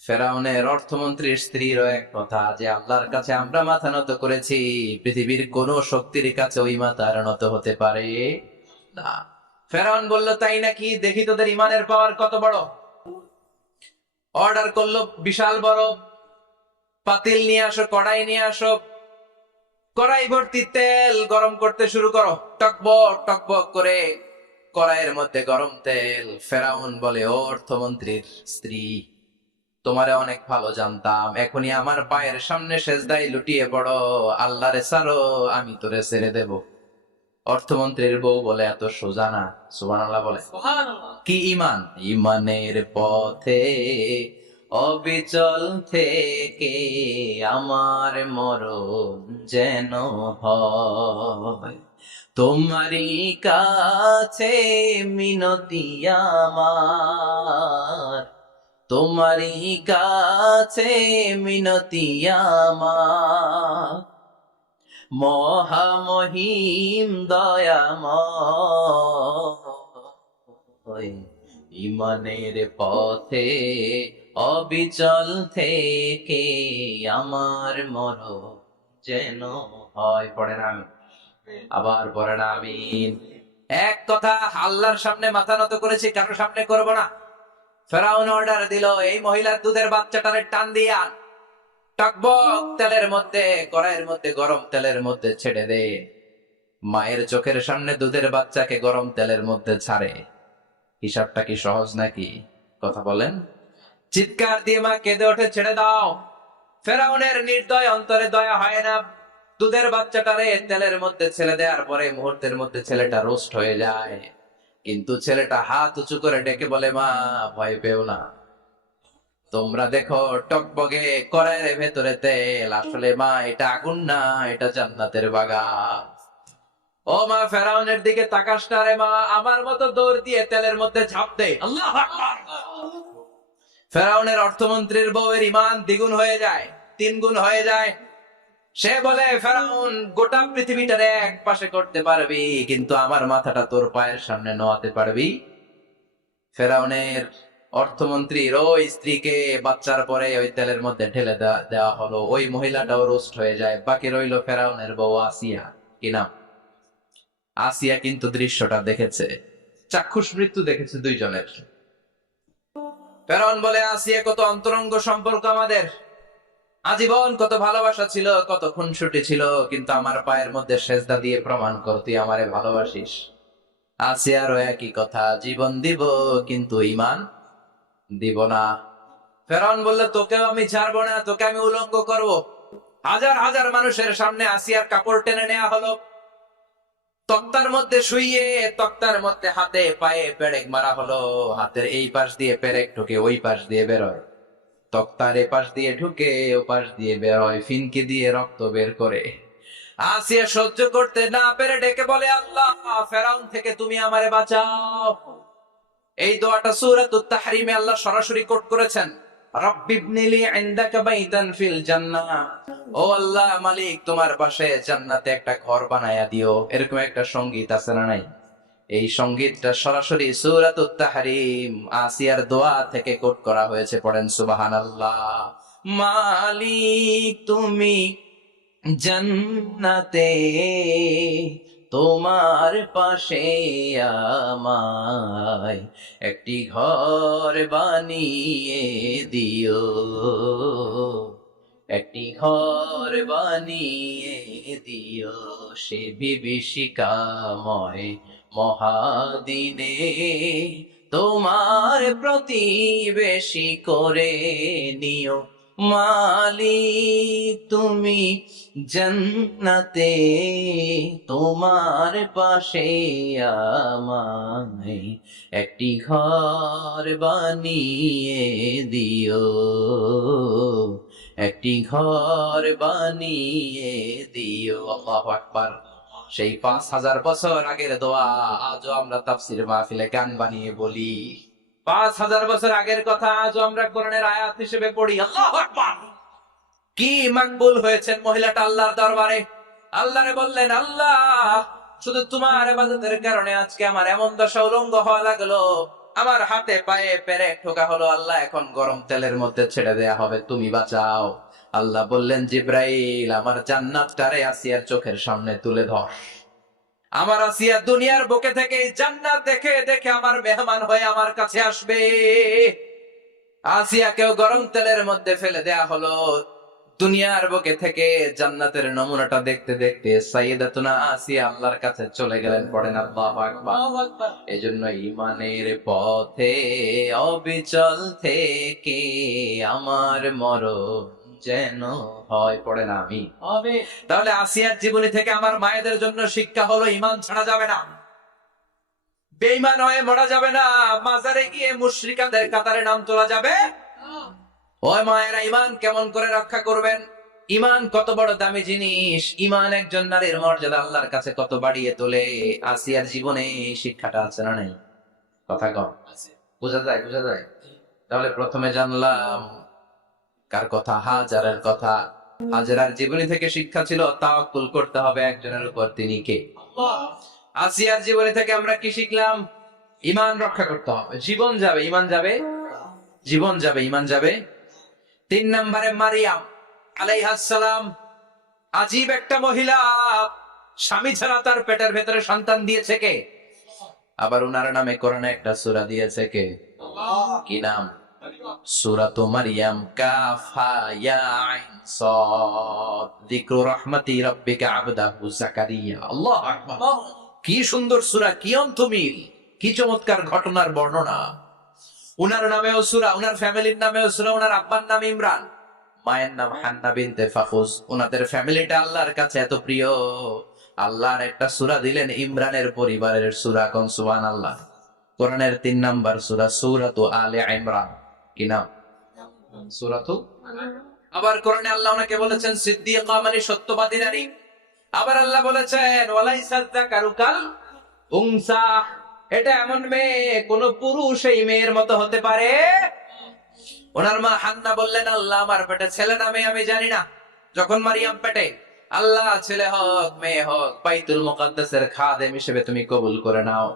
ফেরাউনের অর্থমন্ত্রীর স্ত্রীরও এক কথা, যে আল্লাহর কাছে আমরা মাথা নত করেছি, পৃথিবীর কোন শক্তির কাছে ওই মাথা আর নত হতে পারে না। ফেরাউন বলল, তাই নাকি? দেখি তোদের ঈমানের পাওয়ার কত বড়। অর্ডার করলো, বিশাল বড় পাতিল নিয়ে আসো, কড়াই নিয়ে আসো, কড়াই ভর্তি তেল গরম করতে শুরু করো। টকবক টকবক করে কড়াইয়ের মধ্যে গরম তেল। ফেরাউন বলে, ও অর্থমন্ত্রীর স্ত্রী, তোমারে অনেক ভালো জানতাম, এখনই আমার পায়ের সামনে সেজদায় লুটিয়ে পড়ো, আল্লাহরে ছাড়ো, আমি তোরে ছেড়ে দেব। অর্থমন্ত্রীর বউ বলে, এত সোজা না। সুবহানাল্লাহ বলে। কি ঈমান? ঈমানের পথে অবিচল থেকে আমার মরণ যেন হয়, তোমারই কাছে মিনতি আমার, তোমারই কাছে মিনতি আমার, মহামহিম দয়াময়, ঈমানের পথে অবিচল থেকে আমার মরণ যেন হয়। পড়েন আমিন। আবার পড়েন আমিন। এক কথা, আল্লাহর সামনে মাথা নত করেছি, কারোর সামনে করব না। ফেরাউন অর্ডার দিল, এই মহিলার দুধের বাচ্চাটারে টান দিয়া টকবক তেলের মধ্যে, কড়াইয়ের মধ্যে গরম তেলের মধ্যে ছেড়ে দে। মায়ের চোখের সামনে দুধের বাচ্চাকে গরম তেলের মধ্যে ছাড়ে। হিসাবটা কি সহজ নাকি? কথা বলেন। চিৎকার দিয়ে মা কেঁদে ওঠে, ছেড়ে দাও। ফেরাউনের নির্দয় অন্তরে দয়া হয় না। দুধের বাচ্চাটারে তেলের মধ্যে ছেড়ে দেওয়ার পরে মুহূর্তের মধ্যে ছেলেটা রোস্ট হয়ে যায়। কিন্তু ছেলেটা হাত উঁচু করে ডেকে বলে, মা ভয় পেও না, তোমরা দেখো টকবগে কড়াইয়ের ভেতরে তেল, আসলে মা এটা আগুন না, এটা জান্নাতের বাগান। ও মা, ফেরাউনের দিকে তাকাস না রে মা, আমার মতো দৌড় দিয়ে তেলের মধ্যে ঝাঁপ দে। আল্লাহু আকবার। ফেরাউনের অর্থমন্ত্রীর বউয়ের ঈমান দ্বিগুণ হয়ে যায়, 3 গুণ হয়ে যায়। সে বলে, ফেরাউন, গোটা পৃথিবীটারে এক পাশে করতে পারবি, কিন্তু আমার মাথাটা তোর পায়ের সামনে নোয়াতে পারবি? ফেরাউনের অর্থমন্ত্রীর ওই স্ত্রীকে বাচ্চার পরে ওই তেলের মধ্যে ঢেলে দেওয়া হলো। ওই মহিলাটাও রোস্ট হয়ে যায়। বাকি রইল ফেরাউনের বউ আসিয়া। কি নাম? আসিয়া কিন্তু দৃশ্যটা দেখেছে, চাক্ষুষ মৃত্যু দেখেছে দুইজনের। ফেরাউন বলে, আসিয়া, কত অন্তরঙ্গ সম্পর্ক আমাদের, আজীবন কত ভালোবাসা ছিল, কত খুনসুটি ছিল, কিন্তু আমার পায়ের মধ্যে সেজদা দিয়ে প্রমাণ কর তুই আমারে ভালোবাসিস। আসিয়ারও একই কথা, জীবন দিব কিন্তু ঈমান দিব না। ফেরাউন বলল, তোকেও আমি ছাড়বো না, তোকে আমি উলঙ্গ করব। হাজার হাজার মানুষের সামনে আসিয়ার কাপড় টেনে নেওয়া হলো, তক্তার মধ্যে শুইয়ে তক্তার মধ্যে হাতে পায়ে পেরেক মারা হলো। হাতের এই পাশ দিয়ে পেরেক ঢুকে ওই পাশ দিয়ে বেরোয়, তক্তার এ পাশ দিয়ে ঢুকে ও পাশ দিয়ে বেরোয়, ফিনকি দিয়ে রক্ত বের করে। আসিয়া সহ্য করতে না পেরে ডেকে বলে, আল্লাহ, ফেরাউন থেকে তুমি আমারে বাঁচাও। এই দোয়াটা সূরাতুত তাহরিমে আল্লাহ সরাসরি কোট করেছেন, রাব্বিবনিলি ইনদাকা বাইতান ফিল জান্নাহ। ও আল্লাহ, মালিক, তোমার পাশে জান্নাতে একটা ঘর বানায়া দিও। এরকম একটা সংগীত আছে না নাই? এই সংগীতটা সরাসরি সূরাতুত তাহরিম আসিয়ার দোয়া থেকে কোট করা হয়েছে। পড়েন সুবহানাল্লাহ। মালিক, তুমি জান্নাতে তোমার পাশে আমায় একটি ঘর বানিয়ে দিও, একটি ঘর বানিয়ে দিও, সে বিভীষিকাময় মহাদিনে তোমার প্রতিবেশী করে নিও। মালিক তুমি জান্নাতে, তোমার পাশে আমায় একটি ঘর বানিয়ে দিও, একটি ঘর বানিয়ে দিও। আল্লাহু আকবার। সেই 5000 বছর আগের দোয়া আজও আমরা তাফসীর মাহফিলে গান বানিয়ে বলি। 5000 বছর আগের কথা আজও আমরা কোরআনের আয়াত হিসেবে পড়ি। আল্লাহু আকবার। কি মাকবুল হয়েছেন মহিলাটা আল্লাহর দরবারে। আল্লাহরে বললেন, আল্লাহ শুধু তোমার ইবাদতের কারণে আজকে আমার এমন দশা উলঙ্গ হওয়া লাগলো, আমার হাতে পায়ে পেরেক ঠোকা হলো। আল্লাহ এখন গরম তেলের মধ্যে ছেড়ে দেয়া হবে, তুমি বাঁচাও। আল্লাহ বললেন, জিব্রাইল আমার জান্নাতটারে আসিয়ার চোখের সামনে তুলে ধর। আমার আসিয়া দুনিয়ার বুকে থেকে জান্নাত দেখে দেখে আমার মেহমান হয়ে আমার কাছে আসবে। আসিয়াকেও গরম তেলের মধ্যে ফেলে দেয়া হলো। দুনিয়ার বুকে থেকে জান্নাতের নমুনাটা দেখতে দেখতে সাইয়েদাতুনা আসিয়া আল্লাহর কাছে চলে গেলেন। পড়েন আল্লাহু আকবার। এজন্য ঈমানের পথে অবিচল থেকে আমার মরণ যেন হয়। পড়েন আমি। তাহলে আসিয়ার জীবনী থেকে আমার মায়েদের জন্য শিক্ষা হলো, ঈমান ছাড়া যাবে না, বেঈমান হয়ে মরা যাবে না, মাজারে গিয়ে মুশরিকাদের কাতারে নাম তোলা যাবে। ওই মায়েরা ঈমান কেমন করে রক্ষা করবেন? ঈমান কত বড় দামি জিনিস। ঈমান একজন নারীর মর্যাদা আল্লাহর কাছে কত বাড়িয়ে তোলে। আসিয়ার জীবনে এই শিক্ষাটা আছে না নাই? কথা কম বোঝা যায়, বোঝা যায়। তাহলে প্রথমে জানলাম কার কথা? হাজারের কথা। হাজারার জীবনী থেকে শিক্ষা ছিল তাওয়াক্কুল করতে হবে একজনের উপর, তিনি কে? আসিয়ার জীবনী থেকে আমরা কি শিখলাম? ঈমান রক্ষা করতে হবে। জীবন যাবে, ঈমান যাবে, জীবন যাবে, ঈমান যাবে। 3 নম্বরে মারিয়াম আলাইহিস সালাম, আজীব একটা মহিলা। স্বামী ছাড়া তার পেটের ভেতরে সন্তান দিয়েছে কে? আবার উনার নামে কোরআনে একটা সূরা দিয়েছে কে? কি নাম? সূরাতু মারইয়াম। কাফ হা ইয়া আইন সাদ, যিকরু রাহমাতি রাব্বিকা আবদাহু যাকারিয়া। আল্লাহু আকবার। কি সুন্দর সূরা, কি অন্তমিল, কি চমৎকার ঘটনার বর্ণনা। উনার নামেও সূরা, উনার ফ্যামিলির নামেও সূরা। উনার আব্বার নাম ইমরান, মায়ের নাম হান্না বিনতে ফাখুজ। উনাদের ফ্যামিলিটা আল্লাহর কাছে এত প্রিয়, আল্লাহর একটা সূরা দিলেন ইমরানের পরিবারের সূরা। কোন? সুবহানাল্লাহ। কোরআনের 3 নাম্বার সূরা, সূরাতু আলে ইমরান। কি নাম? সূরাতু। আবার কোরআনে আল্লাহ ওনাকে বলেছেন সিদ্দিকা, মানে সত্যবাদী নারী। আবার আল্লাহ বলেছেন ওয়ালাইসা যাকারু কাল উনসা, এটা এমন মেয়ে কোন পুরুষ এই মেয়ের মতো হতে পারে? ওনার মা হান্না বললেন, আল্লাহ আমার পেটে ছেলে না মেয়ে আমি জানি না। যখন মারিয়াম পেটে, আল্লাহ ছেলে হোক মেয়ে হোক বাইতুল মুকাদ্দাসের খাদেম হিসেবে তুমি কবুল করে নাও।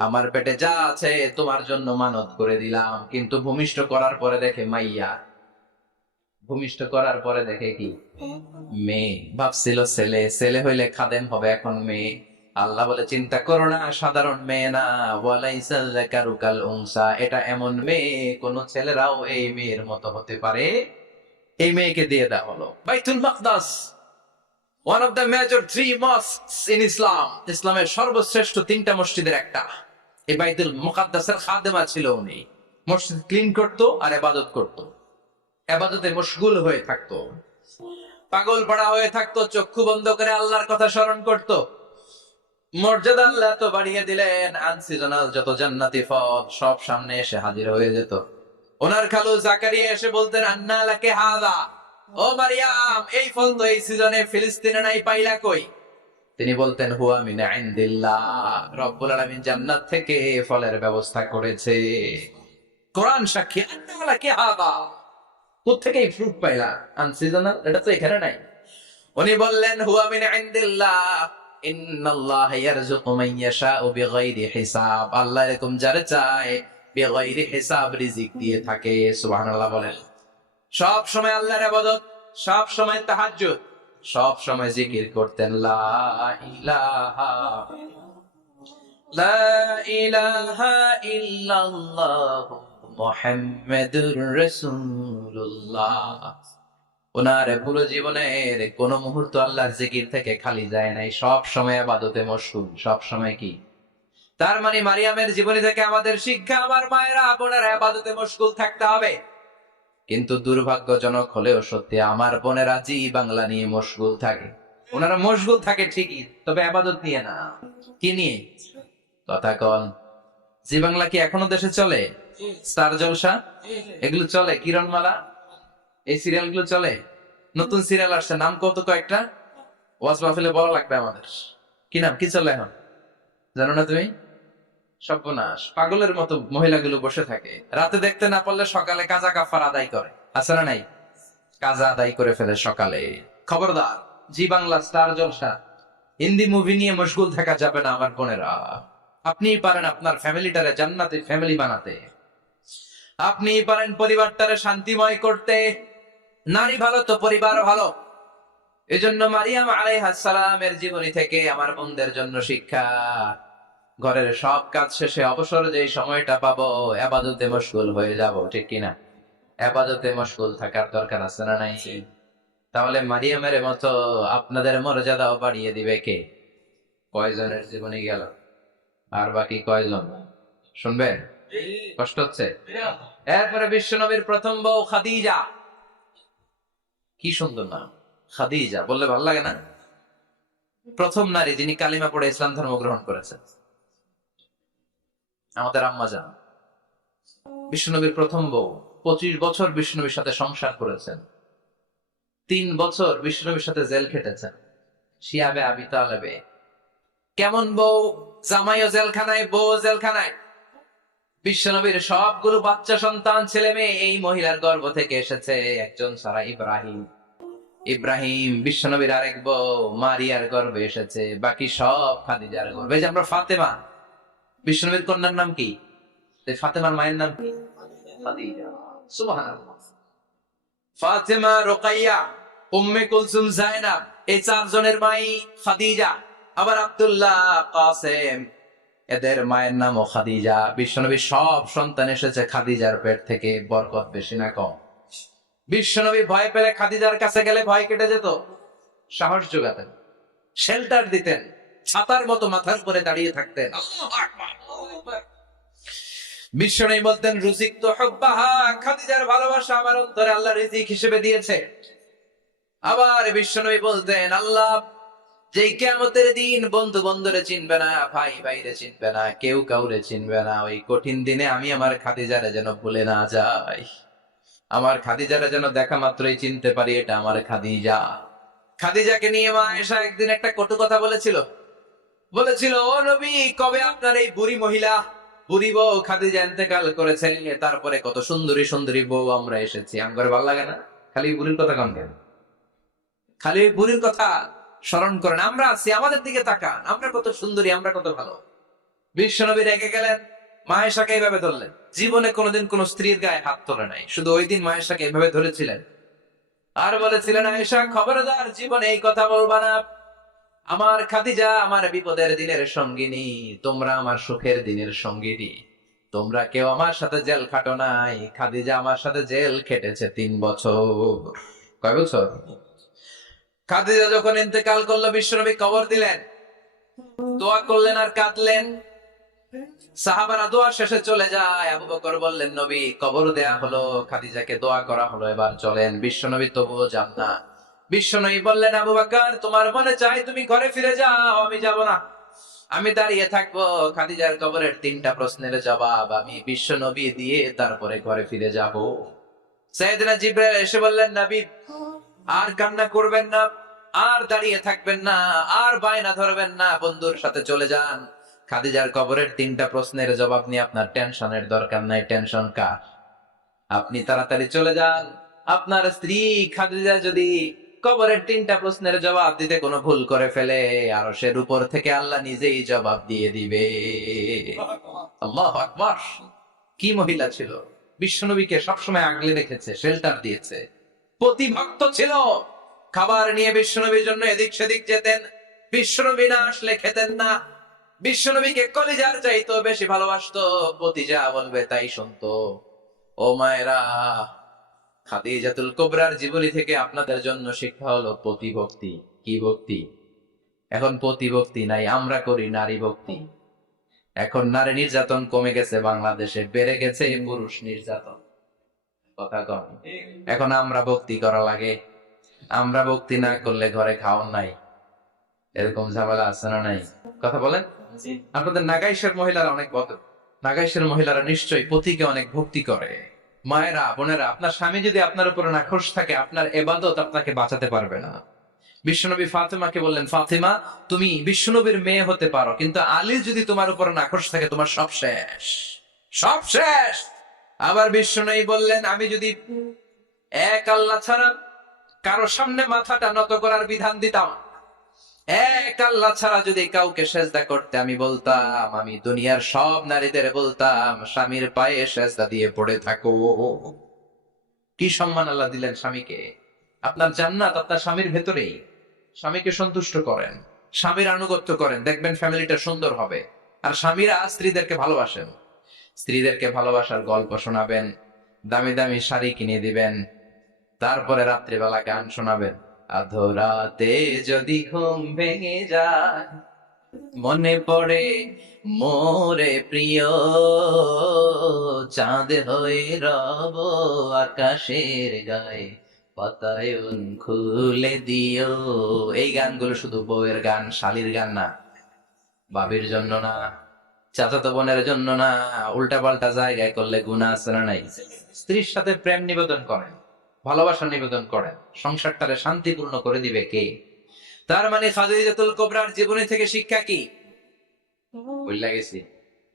আমার পেটে যা আছে তোমার জন্য মানত করে দিলাম। কিন্তু ভূমিষ্ঠ করার পরে দেখে মাইয়া, ভূমিষ্ঠ করার পরে দেখে কি? মেয়ে। ভাবছিল ছেলে, ছেলে হইলে খাদেম হবে, এখন মেয়ে। আল্লাহ বলে চিন্তা করো না, সাধারণ মেয়ে না। ওয়ালাইসা যাকারু কাল উনসা, এটা এমন মেয়ে কোন ছেলেরাও এই মেয়ের মতো হতে পারে। এই মেয়েকে দিয়ে দেওয়া হলো Baitul Maqdas, one of the major 3 mosques in Islam. ইসলামের সর্বশ্রেষ্ঠ 3টা মসজিদের একটা। এই বাইতুল মুকাদ্দাসের খাদেমা ছিল উনি। মসজিদ ক্লিন করতো আর ইবাদত করতো, ইবাদতে মশগুল হয়ে থাকতো, পাগল পাড়া হয়ে থাকতো, চক্ষু বন্ধ করে আল্লাহর কথা স্মরণ করত। মর্যাদা আল্লাহ তো বাড়িয়ে দিলেন, আনসিজনাল যত জান্নাতি ফল সব সামনে এসে হাজির হয়ে যেত। ওনার খালু জাকারিয়া এসে বলতেন, আন্না লাকে হাদা, ও মারিয়াম এই ফল তো এই সিজনে ফিলিস্তিনে নাই, পাইলা কই? তিনি বলতেন, হুয়া মিন ইনদিল্লাহ, রব্বুল আলামিন জান্নাত থেকে ফলের ব্যবস্থা করেছে। কোরআন সাক্ষী, আন্না লাকে হাদা, কোত্থেকে এই ফ্রুট পাইলা? আনসিজনাল, এটা তো এখানে নাই। উনি বললেন, হুয়া মিন ইনদিল্লাহ, ইন্নাল্লাহ ইয়ারযুকু মান ইয়াশাউ বিগাইরি হিসাব। আল্লাহ এরকম যারে চায় বিগাইরি হিসাব রিজিক দিয়ে থাকে। সুবহানাল্লাহ বলেন। সব সময় আল্লাহর ইবাদত, সব সময় তাহাজ্জুদ, সব সময় জিকির করতেন, লা ইলাহা লা ইলাহা ইল্লাল্লাহ মুহাম্মাদুর রাসূলুল্লাহ। ওনার পুরো জীবনের কোন মুহূর্ত আল্লাহর জিকির থেকে খালি যায় নাই, সব সময় ইবাদতে মশগুল, সব সময় কি? তার মানে মারিয়ামের জীবনী থেকে আমাদের শিক্ষা, আমার মায়েরা আপনারা ইবাদতে মশগুল থাকতে হবে। কিন্তু দুর্ভাগ্যজনক হলেও সত্যি, আমার বোনেরা জি বাংলা নিয়ে মশগুল থাকে। ওনারা মশগুল থাকে ঠিকই, তবে আবাদত নিয়ে না। কি নিয়ে? কথা কন। জি বাংলা কি এখনো দেশে চলে? স্টার জলসা এগুলো চলে, কিরণমালা, এই সিরিয়াল গুলো চলে। নতুন সিরিয়াল আসছে, নাম কত কয়েকটা, ওয়াজ মাহফিলে বলা লাগবে আমাদের। কি নাম, কি চলে এখন জানো না তুমি? সর্বনাশ, পাগলের মতো মহিলাগুলো বসে থাকে, রাতে দেখতে না পারলে সকালে কাজা কাফার আদায় করে, আছে না নাই? কাজা আদায় করে ফেলে সকালে। খবরদার, জি বাংলা, স্টার জলসা, হিন্দি মুভি নিয়ে মশগুল থাকা যাবে না আমার বোনেরা। আপনি পারেন আপনার ফ্যামিলিটারে জান্নাতি ফ্যামিলি বানাতে, আপনি পারেন পরিবারটারে শান্তিময় করতে। নারী ভালো তো পরিবার ভালো। এজন্য মারিয়াম আলাইহিস সালামের জীবনী থেকে আমার বোনদের জন্য শিক্ষা। ঘরের সব কাজ শেষে অবসর যে সময়টা পাবো, ইবাদতে মশগুল হয়ে যাব, ঠিক কিনা? ইবাদতে মশগুল থাকার দরকার আছে না নাই? তাহলে মারিয়ামের মতো আপনাদের মর্যাদাও বাড়িয়ে দিবে কে? কয়জনের জীবনে গেল, আর বাকি কয়জন শুনবেন? কষ্ট হচ্ছে? এরপরে বিশ্বনবীর প্রথম বউ খাদিজা। কি সুন্দর নাম, খাদিজা বললে ভালো লাগে না? প্রথম নারী যিনি কালিমা পড়ে ইসলাম ধর্ম গ্রহণ করেছেন, আমাদের আম্মা জান। বিশ্বনবীর প্রথম বউ, 25 বছর বিশ্বনবীর সাথে সংসার করেছেন, 3 বছর বিশ্বনবীর সাথে জেল খেটেছেন, শিয়াবে আবি তালেবে। কেমন বউ? জামাইও জেলখানায়, বউ জেলখানায়। বিশ্বনবীর সবগুলো বাচ্চা সন্তান, ছেলে মেয়ে এই মহিলার গর্ভ থেকে এসেছে, একজন ছাড়া, ইব্রাহিম। ইব্রাহিম বিশ্বনবীর আরেক বউ মারিয়ার গর্ভে এসেছে, বাকি সব খাদিজার গর্ভে। এই যে আমরা ফাতেমা, বিশ্বনবীর কন্যার নাম কি? ফাতেমার মায়ের নাম কি? খাদিজা। সুবহানাল্লাহ। ফাতেমা, রোকাইয়া, উম্মে কুলসুম, জায়নাব, এই 4 জনের মাই খাদিজা। আবার আব্দুল্লাহ, কাসেম, এদের মায়ের নামও খাদিজা। বিশ্বনবীর সব সন্তান এসেছে খাদিজার পেট থেকে। বরকত বেশি না কম? বিশ্বনবী ভয় পেলে খাদিজার কাছে গেলে ভয় কেটে যেত, সাহস যোগাতেন, শেল্টার দিতেন, ছাতার মতো মাথার উপরে দাঁড়িয়ে থাকতেন। বিশ্বনবী বলতেন, রুজিক তো হুব্বাহা, খাদিজার ভালোবাসা আমার অন্তরে আল্লাহ রিজিক হিসেবে দিয়েছে। আবার বিশ্বনবী বলতেন, আল্লাহ যেই কিয়ামতের দিন বন্ধু বন্ধুরে চিনবে না, ভাই ভাইরে চিনবে না, কেউ কাউরে চিনবে না, ওই কঠিন দিনে আমি আমার খাদিজারে যেন ভুলে না যাই, আমার খাদিজারে যেন দেখা মাত্রই চিনতে পারি এটা আমার খাদিজা। খাদিজাকে নিয়ে মা আয়েশা একদিন একটা কটু কথা বলেছিল, ও নবী, কবে আপনার এই বুড়ি মহিলা, বুড়ি বউ খাদিজা ইন্তেকাল করেছে, তারপরে কত সুন্দরী সুন্দরী বউ আমরা এসেছি, আমার ভালো লাগে না? খালি বুড়ির কথা কন কেন? খালি বুড়ির কথা স্মরণ করেন। আমরা আছি, আমাদের দিকে তাকান, আমরা কত সুন্দরী, আমরা কত ভালো। বিশ্বনবী রেগে গেলেন, মা আয়েশাকে এইভাবে ধরলেন। জীবনে কোনোদিন কোন স্ত্রীর গায়ে হাত তোলে নাই, শুধু ওই দিন মা আয়েশাকে এইভাবে ধরেছিলেন আর বলেছিলেন, আয়েশা খবরদার, জীবনে এই কথা বলবা না। আমার খাদিজা আমার বিপদের দিনের সঙ্গিনী, তোমরা আমার সুখের দিনের সঙ্গিনী। তোমরা কেউ আমার সাথে জেল খাটো নাই, খাদিজা আমার সাথে জেল খেটেছে 3 বছর। কয় বছর? খাদিজা যখন ইন্তেকাল করলো, বিশ্বনবী কবর দিলেন, দোয়া করলেন আর কাঁদলেন। সাহাবারা দোয়া শেষে চলে যায়। আবু বকর বললেন, নবী, কবর দেয়া হলো, খাদিজাকে দোয়া করা হলো, এবার চলেন। বিশ্বনবী তবুও যান না। বিশ্বনবী বললেন, আবু বকর, তোমার মনে চাই তুমি ঘরে ফিরে যাও, আমি যাব না, আমি দাঁড়িয়ে থাকবো। খাদিজার কবরের 3টা প্রশ্নের জবাব আমি বিশ্বনবী দিয়ে তারপরে ঘরে ফিরে যাব। সাইয়েদনা জিবরাইল এসে বললেন, নবী, আর কান্না করবেন না, আর দাঁড়িয়ে থাকবেন না, আর বায়না ধরবেন না, বন্ধুর সাথে চলে যান। খাদিজার কবরের 3টা প্রশ্নের জবাব নিয়ে আপনার টেনশনের দরকার নাই। টেনশন কার? আপনি তাড়াতাড়ি চলে যান। আপনার স্ত্রী খাদিজা যদি কবরের 3টা প্রশ্নের জবাব দিতে কোনো ভুল করে ফেলে, আরশের উপর থেকে আল্লাহ নিজেই জবাব দিয়ে দিবে। আল্লাহু আকবার। কি মহিলা ছিল! বিশ্বনবীকে সবসময় আগলে রেখেছে, শেল্টার দিয়েছে, প্রতিভক্ত ছিল। খাবার নিয়ে বিশ্বনবীর জন্য এদিক সেদিক যেতেন, বিশ্বনবী না আসলে খেতেন না। বিশ্বনবীকে কলিজার চাইতো বেশি ভালোবাসতো, পতি যা বলবে তাই শুনতো। ও মায়েরা, খাদিজাতুল কুবরার জীবনী থেকে আপনাদের জন্য শিক্ষা হলো প্রতিভক্তি। কি ভক্তি? এখন প্রতিভক্তি নাই, আমরা করি নারী ভক্তি। এখন নারী নির্যাতন কমে গেছে বাংলাদেশে, বেড়ে গেছে পুরুষ নির্যাতন। কথা কম। এখন আমরা ভক্তি করা লাগে, আমরা ভক্তি না করলে ঘরে খাওয়ার নাই, এরকম ঝামেলা আছে না নাই? কথা বলেন। আপনাদের নাগাইশের মহিলারা অনেক বদল, নাগাইশের মহিলারা নিশ্চয়ই পতিকে অনেক ভক্তি করে। মায়েরা, বোনেরা, আপনার স্বামী যদি আপনার উপরে নাখোশ থাকে, আপনার এবাদত আপনাকে বাঁচাতে পারবে না। বিশ্বনবী ফাতেমাকে বললেন, ফাতেমা তুমি বিশ্বনবীর মেয়ে হতে পারো, কিন্তু আলী যদি তোমার উপর নাখোশ থাকে তোমার সব শেষ, সব শেষ। আবার বিশ্বনবী বললেন, আমি যদি এক আল্লাহ ছাড়া কারো সামনে মাথাটা নত করার বিধান দিতাম, এক আল্লাহ ছাড়া যদি কাউকে সেজদা করতে আমি বলতাম, আমি দুনিয়ার সব নারীদের বলতাম স্বামীর পায়ে সেজদা দিয়ে পড়ে থাকো। কি সম্মান আল্লাহ দিলেন স্বামীকে। আপনার জান্নাত আপনার স্বামীর ভেতরেই। স্বামীকে সন্তুষ্ট করেন, স্বামীর আনুগত্য করেন, দেখবেন ফ্যামিলিটা সুন্দর হবে। আর স্বামীরা স্ত্রীদেরকে ভালোবাসেন, স্ত্রীদেরকে ভালোবাসার গল্প শোনাবেন, দামি দামি শাড়ি কিনে দিবেন, তারপরে রাত্রিবেলা গান শোনাবেন। আধরাতে যদি ঘুম ভেঙে যায়, মনে পড়ে মোরে প্রিয়, চাঁদ হয়ে রব আকাশের গায়ে, বাতায়ন খুলে দিও। এই গানগুলো শুধু বউয়ের গান, শালীর গান না, বাবির জন্য না, চাচাতো বোনের জন্য না। উল্টা পাল্টা জায়গায় করলে গুনাহ আছে না নাই? স্ত্রীর সাথে প্রেম নিবেদন করেন, ভালোবাসা নিবেদন করেন, সংসারটারে শান্তিপূর্ণ করে দিবে কে? তার মানে খাদিজাতুল কুবরার জীবনী থেকে শিক্ষা কি? বইলা গেছি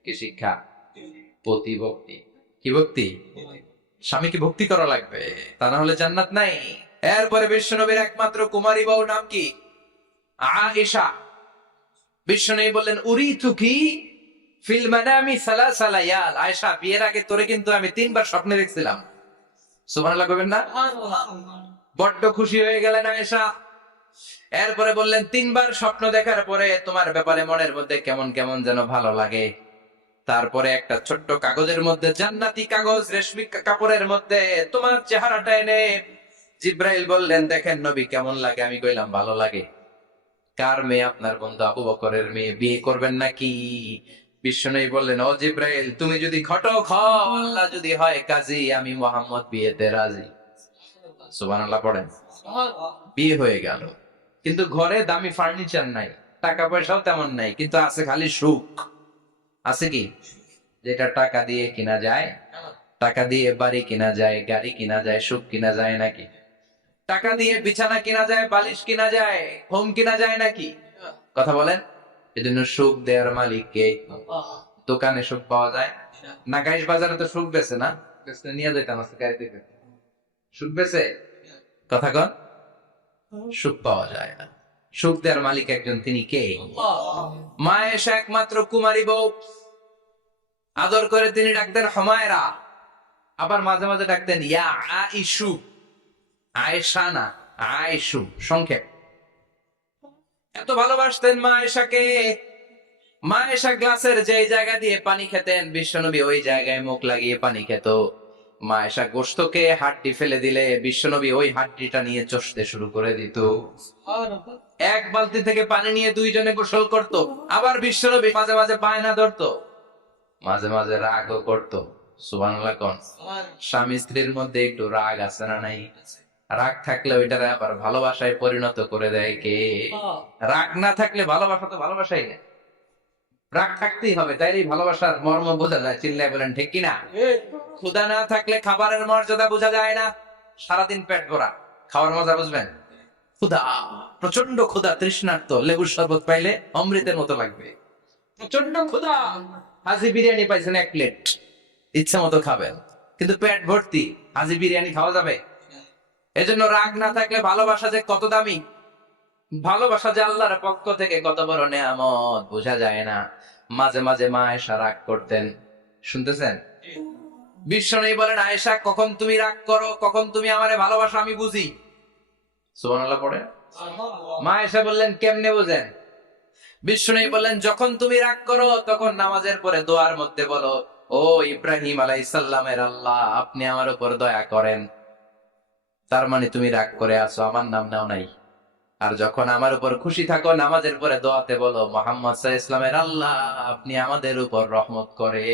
কি শিক্ষা? প্রতিভক্তি। কি ভক্তি? স্বামীকে ভক্তি করা লাগবে, তা না হলে জান্নাত নাই। এরপরে বিশ্বনবীর একমাত্র কুমারী বউ নাম কি? আয়েশা। বিশ্বনবী বললেন, উরিতুকি ফিল মানামি সালাসা লায়াল। আয়েশা, বিয়ের আগে তোরে কিন্তু আমি 3 বার স্বপ্নে দেখছিলাম। সুবহানাল্লাহ কইবেন না? বড্ড খুশি হয়ে গেলেন আয়েশা। এরপরে বললেন, 3 বার স্বপ্ন দেখার পরে তোমার ব্যাপারে মনের মধ্যে কেমন কেমন যেন ভালো লাগে। তারপরে একটা ছোট্ট কাগজের মধ্যে, জান্নাতি কাগজ, রেশমি কাপড়ের মধ্যে তোমার চেহারাটা এনে জিব্রাইল বললেন, দেখেন নবী কেমন লাগে। আমি কইলাম ভালো লাগে। কার মেয়ে? আপনার বন্ধু আবু বকরের মেয়ে, বিয়ে করবেন নাকি? বিশ্বনবী বললেন, ও জিব্রাইল, তুমি যদি ঘটক হও, আল্লাহ যদি হয় কাজী, আমি মুহাম্মদ বিয়েতে রাজি। সুবহানাল্লাহ পড়েন। বিয়ে হয়ে গেল, কিন্তু ঘরে দামি ফার্নিচার নাই, টাকা পয়সাও তেমন নাই, কিন্তু আছে খালি সুখ। আছে কি? যেটা টাকা দিয়ে কিনা যায়, টাকা দিয়ে বাড়ি কিনা যায়, গাড়ি কিনা যায়, সুখ কিনা যায় নাকি? টাকা দিয়ে বিছানা কিনা যায়, বালিশ কিনা যায়, হোম কিনা যায় নাকি? কথা বলেন। এজন্য সুখ দেওয়ার মালিক কে? দোকানে সুখ পাওয়া যায় না? গাইশ বাজারে তো সুখ বেছে না, নিয়ে যেতাম আজকে গাড়িতে। সুখ বেছে? কথা কন। সুখ পাওয়া যায় না। সুখ দেওয়ার মালিক একজন, তিনি কে? মা এসে একমাত্র কুমারী বউ, আদর করে তিনি ডাকতেন হুমায়রা, আবার মাঝে মাঝে ডাকতেন ইয়া আইশু। আয়েশা না, আয়েশু, সংক্ষেপ। এত ভালোবাসতেন মা আয়েশাকে। মা আয়েশা গ্লাসের যে জায়গা দিয়ে পানি খেতেন, বিশ্বনবী ওই জায়গায় মুখ লাগিয়ে পানি খেত। মা আয়েশা গোশতকে হাড্ডি ফেলে দিলে বিশ্বনবী ওই হাড্ডিটা নিয়ে চষতে শুরু করে দিত। এক বালতি থেকে পানি নিয়ে 2 জনে গোসল করত। আবার বিশ্বনবী মাঝে মাঝে বায়না ধরতো, মাঝে মাঝে রাগও করতো। সুবহানাল্লাহ কোন। স্বামী স্ত্রীর মধ্যে একটু রাগ আছে না নাই? রাগ থাকলে ওইটারে আবার ভালোবাসায় পরিণত করে দেয় কে? রাগ না থাকলে ভালোবাসা তো ভালোবাসাই না। রাগ থাকতেই হবে, তাইলেই ভালোবাসার মর্ম বোঝা যায়। চিল্লায় বলেন ঠিক কিনা? ক্ষুধা না থাকলে খাবারের মর্যাদা বোঝা যায় না। সারাদিন পেট ভরা, খাওয়ার মজা বুঝবেন? ক্ষুধা, প্রচন্ড ক্ষুধা, তৃষ্ণার্ত, লেবুর শরবত পাইলে অমৃতের মতো লাগবে। প্রচন্ড ক্ষুধা, হাজি বিরিয়ানি পাইছেন 1 প্লেট, ইচ্ছা মতো খাবেন, কিন্তু পেট ভর্তি, হাজি বিরিয়ানি খাওয়া যাবে? এজন্য রাগ না থাকলে ভালোবাসা যে কত দামি, ভালোবাসা যে আল্লাহর পক্ষ থেকে কত বড় নেয়ামত বোঝা যায় না। মাঝে মাঝে মা আয়েশা রাগ করতেন। শুনতেছেন? বিশ্বনবী বলেন, আয়েশা কখন তুমি রাগ করো, কখন তুমি আমারে ভালোবাসো আমি বুঝি। সুবহানাল্লাহ পড়ে। মা আয়েশা বললেন, কেমনে বুঝেন? বিশ্বনবী বললেন, যখন তুমি রাগ করো তখন নামাজের পরে দোয়ার মধ্যে বলো, ও ইব্রাহিম আলাইহিস সালামের আল্লাহ, আপনি আমার উপর দয়া করেন। তার মানে তুমি রাগ করে আছো, আমার নাম নাও নাই। আর যখন আমার উপর খুশি থাকো, নামাজের পরে দোয়াতে বলো, মুহাম্মদ সাল্লাল্লাহু আলাইহি ওয়াসাল্লামের আল্লাহ, আপনি আমাদের উপর রহমত করে।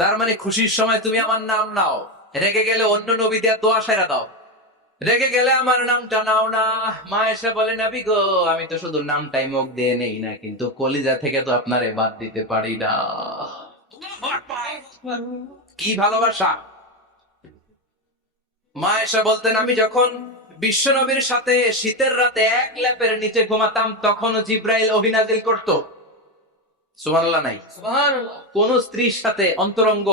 তার মানে খুশির সময় তুমি আমার নাম নাও, রেগে গেলে অন্য নবী দিয়া দোয়া সেরা দাও, রেগে গেলে আমার নামটা নাও না। মা এসে বলে, নবী গো, আমি তো শুধু নামটাই মুখ দিয়ে নেই না, কিন্তু কলিজা থেকে তো আপনারে বাদ দিতে পারি না। কি ভালোবাসা! মা এসে বলতেন, আমি যখন বিশ্ব নবীর সাথে শীতের রাতে এক লেপের নিচে ঘুমাতাম, তখনও জিব্রাইল ওহী নাযিল করতো। সুবহানাল্লাহ নাই? কোন স্ত্রীর সাথে অন্তরঙ্গ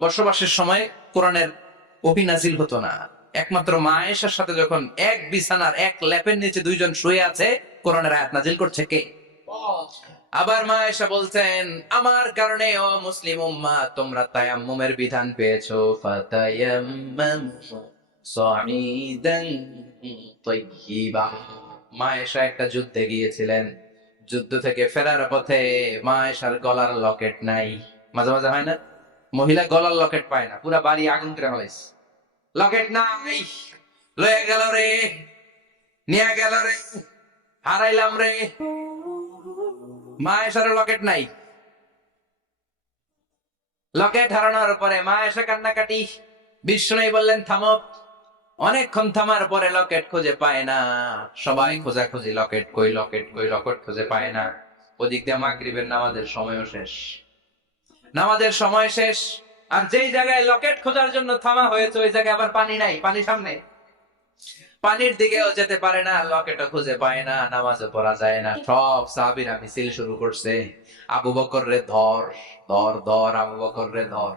বসবাসের সময় কোরআনের ওহী নাযিল হতো না। একমাত্র মা আয়েশার সাথে যখন এক বিছানার এক লেপের নিচে দুইজন শুয়ে আছে, কোরআনের আয়াত নাযিল করছে কে? আবার মা আয়েশা বলছেন, আমার কারণে ও মুসলিম উম্মাহ তোমরা তায়াম্মুমের বিধান পেয়েছো। ফাতায়াম্মামু সাঈদান তাইয়্যিবা। মা আয়েশা একটা যুদ্ধে গিয়েছিলেন, যুদ্ধ থেকে ফেরার পথে মা আয়েশার গলার লকেট নাই। মাঝে মাঝে হয় না, মহিলা গলার লকেট পায় না, পুরা বাড়ি আগুন করে ফেলাইছে, লকেট নাই, লয়ে গেল রে, নিয়ে গেল রে, হারাইলাম রে। মা আয়েশার লকেট নাই। লকেট হারানোর পরে মা আয়েশা কান্নাকাটি। বিষ্ণু বললেন, থামো। অনেকক্ষণ থামার পরে লকেট খুঁজে পায় না। সবাই খোঁজাখুঁজি, লকেট কই, লকেট কই, লকেট খুঁজে পায় না। ওদিক দিয়ে মাগরিবের নামাজের সময়ও শেষ, নামাজের সময় শেষ। আর যেই জায়গায় লকেট খোঁজার জন্য থামা হয়েছে, ওই জায়গায় আবার পানি নাই, পানি সামনে, পানির দিকেও যেতে পারে না, লকেটও খুঁজে পায় না, নামাজও পড়া যায় না। সব সাহাবীরা মিছিল শুরু করছে, আবু বকর রে ধর, ধর ধর, আবু বকর রে ধর।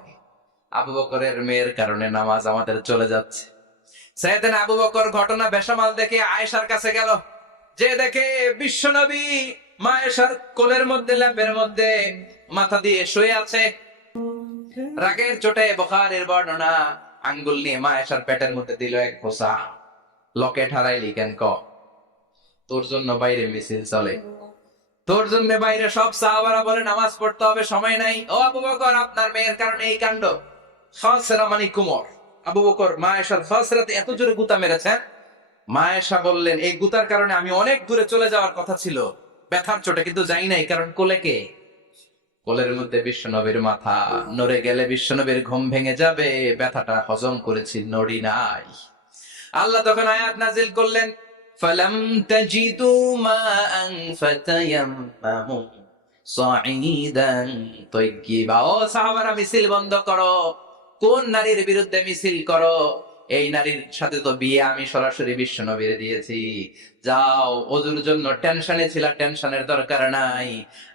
আবু বকরের মেয়ের কারণে নামাজ আমাদের চলে যাচ্ছে। সাইয়েদনা আবু বকর ঘটনা বেসামাল দেখে আয়েশার কাছে গেল, যে দেখে বিশ্বনবী মা আয়েশার কোলের মধ্যে, ল্যাপের মধ্যে মাথা দিয়ে শুয়ে আছে। রাগের চোটে বুখারীর বর্ণনা, আঙ্গুল নিয়ে মা আয়েশার পেটের মধ্যে দিল এক ঘোষা। লকেট হারাইলি কেন ক? তোর জন্য বাইরে মিছিল চলে, তোর জন্য বাইরে সব সাহাবারা বলে নামাজ পড়তে হবে, সময় নাই। ও আবু বকর, আপনার মেয়ের কারণে এই কাণ্ড। খাসরা মানে কুমর। আবু বকর মা আয়েশার খাসরাতে এত জোরে গুতা মেরেছেন, মা আয়েশা বললেন, এই গুতার কারণে আমি অনেক দূরে চলে যাওয়ার কথা ছিল ব্যথার চোটে, কিন্তু যাই নাই, কারণ কোলে কে? কোলের মধ্যে বিশ্বনবীর মাথা, নড়ে গেলে বিশ্বনবীর ঘুম ভেঙে যাবে, ব্যথাটা হজম করেছি, নড়ি নাই। আল্লাহ তখন আয়াত নাজিল করলেন, ফালাম তাজিদু মাআন ফাতায়াম্মামু সাঈদান তাইয়্যিবা। ও সাহাবারা, মিছিল বন্ধ করো। কোন নারীর বিরুদ্ধে মিছিল করো? এই নারীর সাথে তো বিয়ে আমি সরাসরি বিশ্বনবীরে দিয়েছি। যাও, ওযুর জন্য টেনশনে ছিল, টেনশনের দরকার নাই।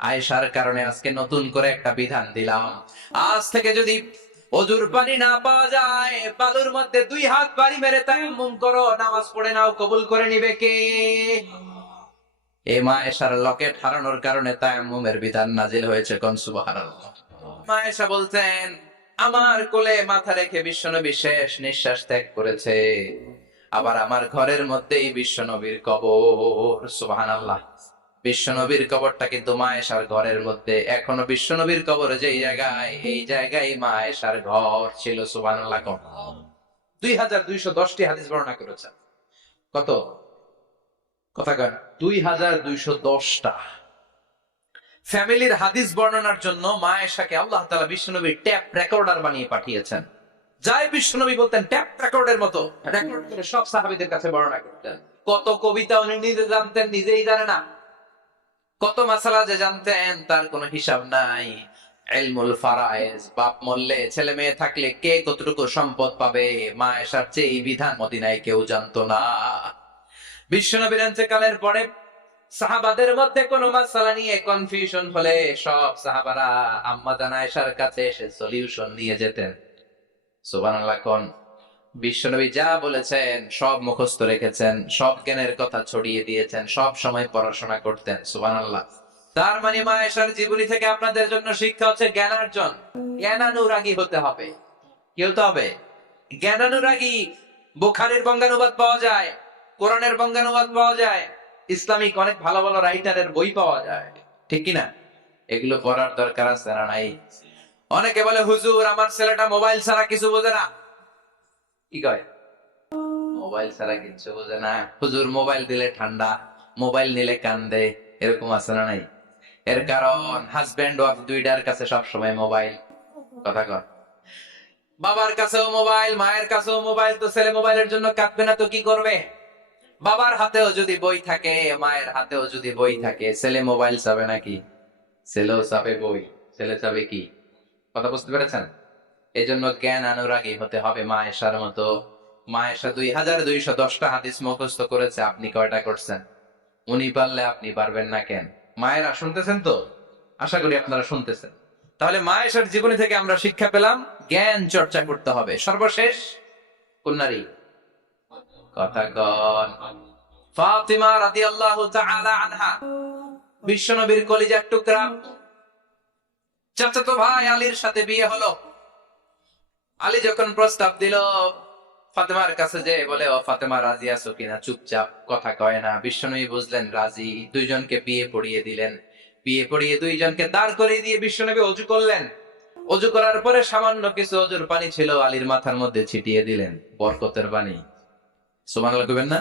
আয়েশার কারণে আজকে নতুন করে একটা বিধান দিলাম, আজ থেকে যদি ওযুর পানি না পাওয়া যায়, বালুর মধ্যে 2 হাত বাড়ি মেরে তায়াম্মুম করো, নামাজ পড়ে নাও, কবুল করে নিবে কে? এই মা আয়েশার লকেট হারানোর কারণে তায়াম্মুমের বিধান নাজিল হয়েছে, কোন সুবহানাল্লাহ। মা আয়েশা বলতেন, আমার কোলে মাথা রেখে বিশ্বনবী শেষ নিঃশ্বাস ত্যাগ করেছে, আবার আমার ঘরের মধ্যেই বিশ্বনবীর কবর। সুবহানাল্লাহ। বিশ্বনবীর কবরটা কিন্তু মা আয়েশার ঘরের মধ্যে। এখনো বিশ্বনবীর কবর যেই জায়গায়, এই জায়গায় মা আয়েশার ঘর ছিল। সুবহানাল্লাহ। 2210টি হাদিস বর্ণনা করেছেন। কত কথা কয়? 2210টা ফ্যামিলির হাদিস বর্ণনার জন্য মা আয়েশাকে আল্লাহ তাআলা বিশ্বনবীর ট্যাপ রেকর্ডার বানিয়ে পাঠিয়েছেন। যাই বিশ্বনবী বলতেন, ট্যাপ রেকর্ডের মতো রেকর্ড করে সব সাহাবীদের কাছে বর্ণনা করতেন। কত কবিতা উনি নিজে জানতেন, নিজেই জানে না। কত মাসালা যে জানতেন, তার কোনো হিসাব নাই। ইলমুল ফারায়েজ, বাপ মরলে, ছেলে মেয়ে থাকলে কে কতটুকু সম্পদ পাবে, মা আয়েশার চেয়ে এই বিধান মদিনায় কেউ জানতো না। বিশ্বনবীর ইন্তেকালের পরে সাহাবাদের মধ্যে কোন মাসালা নিয়ে কনফিউশন হলে সব সাহাবারা আম্মা জান আয়েশার কাছে এসে সলিউশন নিয়ে যেতেন। সুবহানাল্লাহ। কোন বিশ্বনবী যা বলেছেন সব মুখস্থ রেখেছেন, সব জ্ঞানের কথা ছড়িয়ে দিয়েছেন, সব সময় পড়াশোনা করতেন। সুবহানাল্লাহ। তার মানে মা আয়েশার জীবনী থেকে আপনাদের জন্য শিক্ষা হচ্ছে জ্ঞানার্জন, জ্ঞানানুরাগী হতে হবে। কি হতে হবে? জ্ঞানানুরাগী। বুখারীর বঙ্গানুবাদ পাওয়া যায়, কোরআনের বঙ্গানুবাদ পাওয়া যায়, ইসলামিক অনেক ভালো ভালো রাইটারের বই পাওয়া যায়, ঠিক কিনা? এগুলো পড়ার দরকার আছে না নাই? অনেকে বলে, হুজুর আমার ছেলেটা মোবাইল ছাড়া কিছু বোঝে না। কি কয়? মোবাইল ছাড়া কিছু বোঝে না। হুজুর মোবাইল দিলে ঠান্ডা, মোবাইল নিলে কান্দে, এরকম আছে না নাই? এর কারণ হাজবেন্ড ওয়াইফ দুইটার কাছে সবসময় মোবাইল। কথা কর। বাবার কাছেও মোবাইল, মায়ের কাছেও মোবাইল, তো ছেলে মোবাইলের জন্য কাঁদবে না তো কি করবে? বাবার হাতেও যদি বই থাকে, মায়ের হাতেও যদি বই থাকে, ছেলে মোবাইল চাবে নাকি? ছেলেও চাবে বই, ছেলে চাবে কি? কথা বুঝতে পেরেছেন? এই জন্য জ্ঞান অনুরাগী হতে হবে মা এশার মতো। মা এশা 2210টা হাদিস মুখস্থ করেছে, আপনি কয়টা করছেন? উনি পারলে আপনি পারবেন না কেন? মায়েরা শুনতেছেন তো? আশা করি আপনারা শুনতেছেন। তাহলে মা এশার জীবনী থেকে আমরা শিক্ষা পেলাম জ্ঞান চর্চা করতে হবে। সর্বশেষ কোন নারী? কথা কন। ফাতিমা রাদিয়াল্লাহু তাআলা আনহা, বিশ্বনবীর কলিজার টুকরা। চাচাতো ভাই আলীর সাথে বিয়ে হলো। আলী যখন প্রস্তাব দিল, ফাতেমার কাছে যে বলে, ও ফাতেমা রাজি আছো কিনা? চুপচাপ, কথা কয় না। বিশ্বনবী বুঝলেন রাজি, দুইজনকে বিয়ে পড়িয়ে দিলেন। বিয়ে পড়িয়ে দুইজনকে দাঁড় করিয়ে দিয়ে বিশ্বনবী অজু করলেন। অজু করার পরে সামান্য কিছু অজুর পানি ছিল, আলীর মাথার মধ্যে ছিটিয়ে দিলেন, বরকতের পানি। সুবহানাল্লাহ কইবেন না?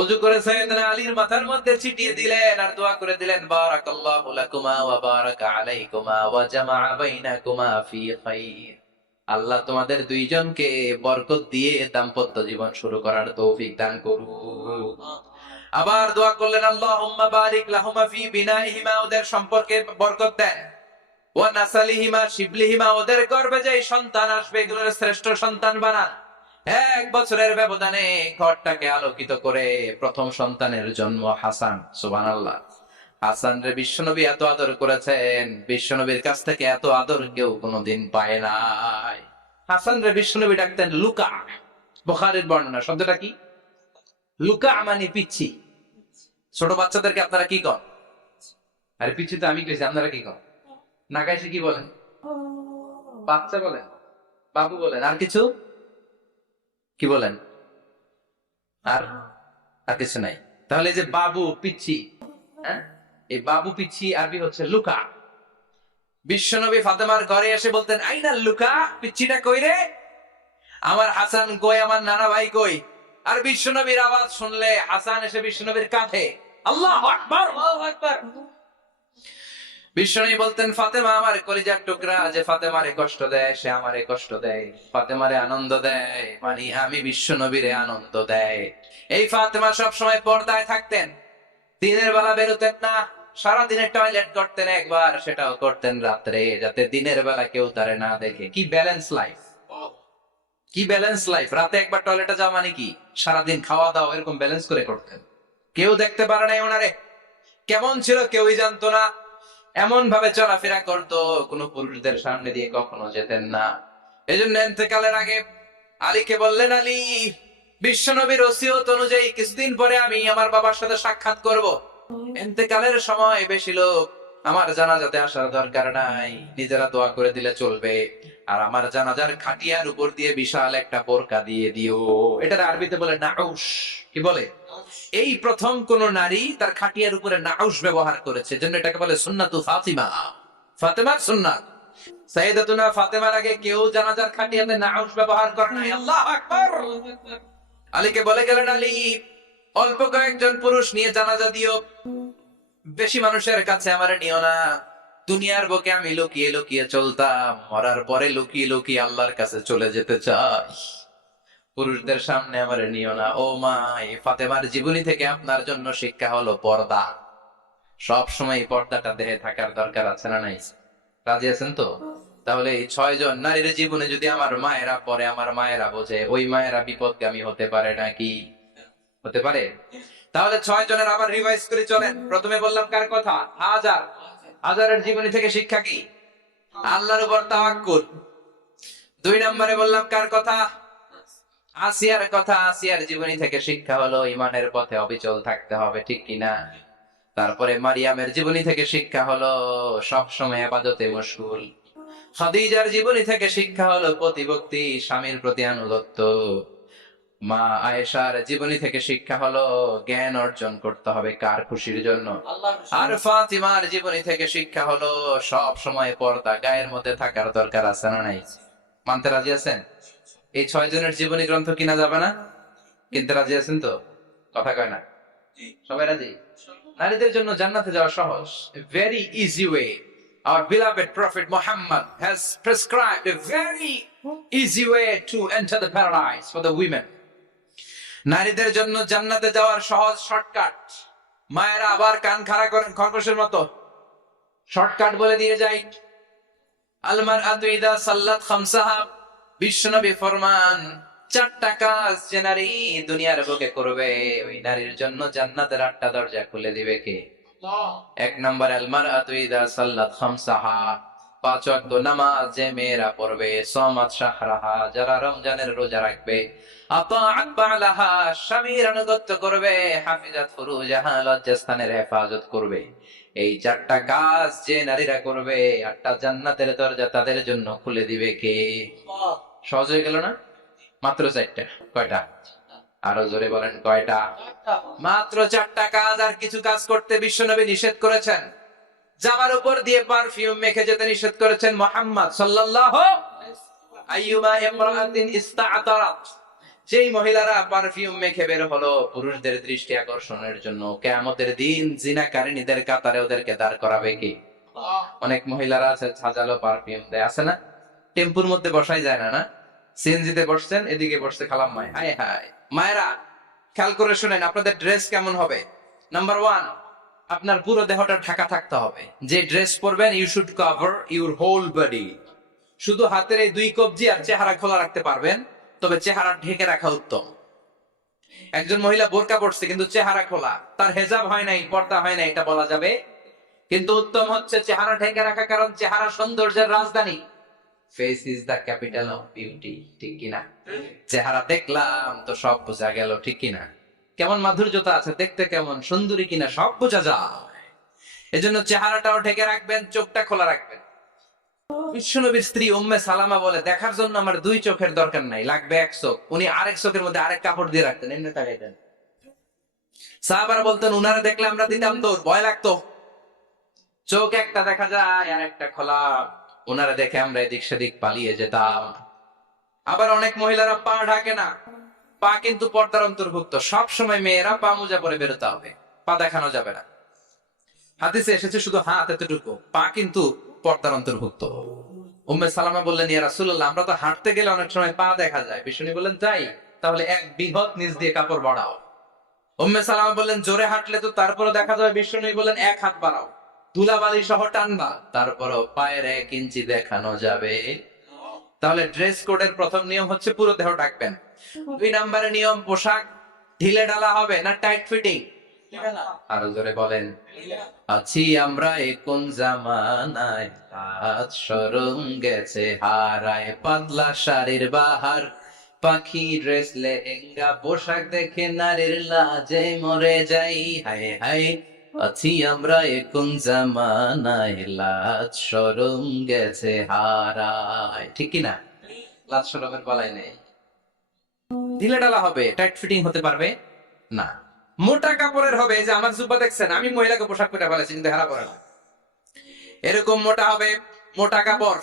অজু করে সাইয়েদনা আলীর মাথার মধ্যে ছিটিয়ে দিলেন আর দোয়া করে দিলেন, বারাকাল্লাহু লাকুমা ওয়া বারাকা আলাইকুমা ওয়া জামাআ বাইনাকুমা ফি খাইর। আল্লাহ তোমাদের দুইজনকে বরকত দিয়ে দাম্পত্য জীবন শুরু করার তৌফিক দান করুন। আবার দোয়া করলেন, আল্লাহুম্মা বারিক লাহুমা ফি বিনাইহিমা, ওদের সম্পর্কে বরকত দেন। ওয়া নাসালিহিমা, শিবলিহিমা, ওদের গর্ভে যে সন্তান আসবে এগুলোর শ্রেষ্ঠ সন্তান বানান। 1 বছরের ব্যবধানে ঘরটাকে আলোকিত করে প্রথম সন্তানের জন্ম হাসান। সুবহানাল্লাহ। হাসান রে বিশ্বনবী এত আদর করেছেন, বিশ্বনবীর কাছ থেকে এত আদর কেউ কোনোদিন পায় নাই। হাসান রে বিশ্বনবী ডাকতেন লুকা। বুখারীর বর্ণনা। শব্দটা কি? লুকা মানে পিচ্ছি। ছোট বাচ্চাদেরকে আপনারা কি কন? আরে পিচ্ছি তো আমি কইছি, আপনারা কি কন? নাগাইছে কি বলেন? বাচ্চা বলেন, বাবু বলেন, আর কিছু কি বলেন? আর আর কিছু নাই। তাহলে যে বাবু পিচ্ছি, হ্যাঁ, এই বাবু পিচ্ছি আরবি হচ্ছে লুকা। বিশ্বনবী ফাতেমার ঘরে এসে বলতেন, আইনা লুকা, পিচ্ছিটা কই রে? আমার হাসান কই, আমার নানা ভাই কই? আর বিশ্বনবীর আওয়াজ শুনলে হাসান এসে বিশ্বনবীর কাঁধে। আল্লাহু আকবার, আল্লাহু আকবার। বিশ্বনবী বলতেন, ফাতেমা আমার কলিজার টুকরা, যে ফাতেমারে কষ্ট দেয় সে আমারে কষ্ট দেয়, ফাতেমারে আনন্দ দেয় মানে আমি বিশ্বনবীরে আনন্দ দেয়। এই ফাতেমা সব সময় পর্দায় থাকতেন, দিনের বেলা বেরোতেন না, সারাদিনে টয়লেট করতেন একবার, সেটাও করতেন রাত্রে, যাতে দিনের বেলা কেউ তারে না দেখে। কি ব্যালেন্স লাইফ, কি ব্যালেন্স লাইফ! রাতে একবার টয়লেটে যাওয়া মানে কি সারাদিন খাওয়া দাওয়া এরকম ব্যালেন্স করে করতেন। কেউ দেখতে পারে নাই ওনারে, কেমন ছিল কেউই জানতো না। এমন ভাবে চলাফেরা করতো, কোন পুরুষদের সামনে দিয়ে কখনো যেতেন না। এই জন্য ইন্তেকালের আগে আলীকে বললেন, আলী, বিশ্বনবীর ওসিয়ত অনুযায়ী কিছুদিন পরে আমি আমার বাবার সাথে সাক্ষাৎ করব। ইন্তেকালের সময় বেশি লোক আমার জানাজাতে আসার দরকার নাই, নিজেরা দোয়া করে দিলে চলবে। আর আমার জানাজার খাটিয়ার উপর দিয়ে বিশাল একটা বোরকা দিয়ে দিও। এটার আরবিতে বলে নাউশ। কি বলে? এই প্রথম কোন নারী তার খাটিয়ার উপরে নাউশ ব্যবহার করেছে, জন্য এটাকে বলে সুন্নাতু ফাতিমা। ফাতেমার সুন্নাত। সাইয়েদাতুনা ফাতেমার আগে কেউ জানাজার খাটিয়াতে নাউশ ব্যবহার করে নাই। আল্লাহু আকবার। আলীকে বলে গেলেন, আলী, অল্প কয়েকজন পুরুষ নিয়ে জানাজা দিও, বেশি মানুষের কাছে আমারে নিও না। দুনিয়ার বুকে আমি লুকিয়ে লুকিয়ে চলতাম, মরার পরে লুকিয়ে লুকিয়ে আল্লাহর কাছে চলে যেতে চাই, পুরুষদের সামনে আমারে নিও না। ও মা, এই ফাতেমার জীবনী থেকে আপনার জন্য শিক্ষা হলো পর্দা। সব সময় পর্দাটা দেহে থাকার দরকার আছে না নাই? রাজি আছেন তো? তাহলে এই 6 জন নারীর জীবনে যদি আমার মায়েরা পরে, আমার মায়েরা বোঝে, ওই মায়েরা বিপদগামী হতে পারে নাকি? হতে পারে। তাহলে 6 জনের আবার রিভাইজ করে চলেন। প্রথমে বললাম কার কথা? হাজার। হাজারের জীবনী থেকে শিক্ষা কি? আল্লাহর উপর তাওয়াক্কুল। 2 নম্বরে বললাম কার কথা? আসিয়ার কথা। আসিয়ার জীবনী থেকে শিক্ষা হলো ইমানের পথে অবিচল থাকতে হবে, ঠিক কিনা? তারপরে মারিয়ামের জীবনী থেকে শিক্ষা হলো সব সময় ইবাদতে মশগুল। খাদিজার জীবনী থেকে শিক্ষা হলো প্রতিভক্তি, স্বামীর প্রতি আনুগত্য। মা আয়েশার জীবনী থেকে শিক্ষা হলো জ্ঞান অর্জন করতে হবে কার খুশির জন্য? আর ফাতিমার জীবনী থেকে শিক্ষা হলো সব সময় পর্দা গায়ের মধ্যে থাকার দরকার আছে না নাই? মানতে রাজি আছেন? এই 6 জনের জীবনী গ্রন্থ কিনা যাবে না? কিনতে রাজি আছেন তো? কথা কয় না সবাই? রাজি? নারীদের জন্য জান্নাতে যাওয়া সহজ, very easy way. our beloved Prophet Muhammad has prescribed a very easy way to enter the paradise for the women. নারীদের জন্য জান্নাতে যাওয়ার সহজ শর্টকাট। মায়েরা আবার কান খাড়া করেন খরগোশের মতো, শর্টকাট বলে দিয়ে যাই। আল মারআতু ইযা সাল্লাত খামসাহা, বিশ্বনবী ফরমান, চারটা কাজ যে নারী দুনিয়ার বুকে করবে ওই নারীর জন্য জান্নাতের 8টা দরজা খুলে দিবে কে? এক নম্বর, আল মারআতু ইযা সাল্লাত খামসাহা, 5 ওয়াক্ত নামাজ যে মেয়েরা পড়বে, সামাত শাহরাহা, যারা রমজানের রোজা রাখবে, আতাআত বালাহা, স্বামীর আনুগত্য করবে, হাফিজাত ফুরুজাহা, লজ্জাস্থানের হেফাজত করবে। এই 4টা কাজ যে নারীরা করবে 8টা জান্নাতের দরজা তাদের জন্য খুলে দিবে কে? সহজ হয়ে গেল না? মাত্র 4টা। কয়টা? আরো জোরে বলেন, কয়টা? মাত্র 4টা কাজ। আর কিছু কাজ করতে বিশ্বনবী নিষেধ করেছেন। জামার উপর দিয়ে পারফিউম মেখে যেতে নিষেধ করেছেন মুহাম্মদ সাল্লাল্লাহু আইয়ুমা ইমরাআতিন ইস্তাআতারাত, যেই মহিলারা পারফিউম মেখে বের হলো পুরুষদের দৃষ্টি আকর্ষণের জন্য, কিয়ামতের দিন জিনাকারিনীদের কাতারে ওদেরকে দাঁড় করাবে কি? অনেক মহিলারা আছে সাজালো পারফিউম দেয়, আছে না? টেম্পুর মধ্যে বসাই যায় না, না? সিএনজিতে বসছেন, এদিকে বসছে খালাম্মাই, হায় হায়। মায়েরা খেয়াল করে শুনেন, আপনাদের ড্রেস কেমন হবে? নাম্বার 1, আপনার পুরো দেহটা ঢাকা থাকতে হবে। যে ড্রেস পরবেন, you should cover your whole body. শুধু হাতের এই 2 কবজি আর চেহারা খোলা রাখতে পারবেন, তবে চেহারা ঢেকে রাখা উত্তম। একজন মহিলা বোরকা পরছে কিন্তু চেহারা খোলা, তার হেজাব হয় নাই, পর্দা হয় নাই, এটা বলা যাবে। কিন্তু উত্তম হচ্ছে চেহারা ঢেকে রাখা, কারণ চেহারা সৌন্দর্যের রাজধানী। Face is the capital of beauty, ঠিক কিনা? চেহারা দেখলাম তো সব বোঝা গেল, ঠিক কিনা? কেমন মাধুর্যতা আছে, দেখতে কেমন সুন্দরী কিনা সব বোঝা যায়। এজন্য চেহারাটাও ঢেকে রাখবেন, চোখটা খোলা রাখবেন। বিশ্বনবীর স্ত্রী উম্মে সালামা বলে, দেখার জন্য আমার 2 চোখের দরকার নাই, লাগবে 1 চোখ। উনি আরেক চোখের মধ্যে আরেক কাপড় দিয়ে রাখতেন, এমনি তাকাইতেন। সাহাবারা বলতেন, উনারা দেখলে আমরা দিতাম তো, ভয় লাগতো। চোখ একটা দেখা যায় আর একটা খোলা, ওনারা দেখে আমরা এদিক সেদিক পালিয়ে যেতাম। আবার অনেক মহিলারা পা ঢাকে না, পা কিন্তু পর্দার অন্তর্ভুক্ত। সব সময় মেয়েরা পা মোজা পরে বেরোতে হবে, পা দেখানো যাবে না। হাদিসে এসেছে শুধু হাত এতটুকু, পা কিন্তু পর্দার অন্তর্ভুক্ত। উম্মে সালামা বললেন, ইয়া রাসূলুল্লাহ, আমরা তো হাঁটতে গেলে অনেক সময় পা দেখা যায়। বিষ্ণু বললেন, তাই? তাহলে 1 বিঘত নিচ দিয়ে কাপড় বাড়াও। উম্মে সালামা বললেন, জোরে হাঁটলে তো তারপরে দেখা যাবে। বিষ্ণু বললেন, 1 হাত বাড়াও, ধুলাবালি সহ টানবা, তারপরও পায়ের 1 ইঞ্চি দেখানো যাবে। তাহলে ড্রেস কোডের প্রথম নিয়ম হচ্ছে পুরো দেহ ঢাকবেন। 2 নম্বরের নিয়ম, পোশাক ঢিলে ঢালা হবে না টাইট ফিটিং? আরো জোরে বলেন। আছি আমরা কোন জামানায়, আজ শরম গেছে হারায়, পাতলা শাড়ির বাহার, পাখি ড্রেস লেহেঙ্গা, পোশাক দেখে নারীর লাজে মরে যাই, হায় হায়। আছি আমরা কোন জামানায়, লাজ শরম গেছে হারায়, ঠিক কিনা? লাজ শরমের বালাই নেই। ঢিলে ঢালা হবে, টাইট ফিটিং হতে পারবে না। মোটা কাপড়ের হবে, যে আমার জুব্বা দেখছেন, আমি মহিলাকে পোশাক পরে ফেলেছি কিন্তু হেরা পরে না, এরকম মোটা হবে। মোটা কাপড়,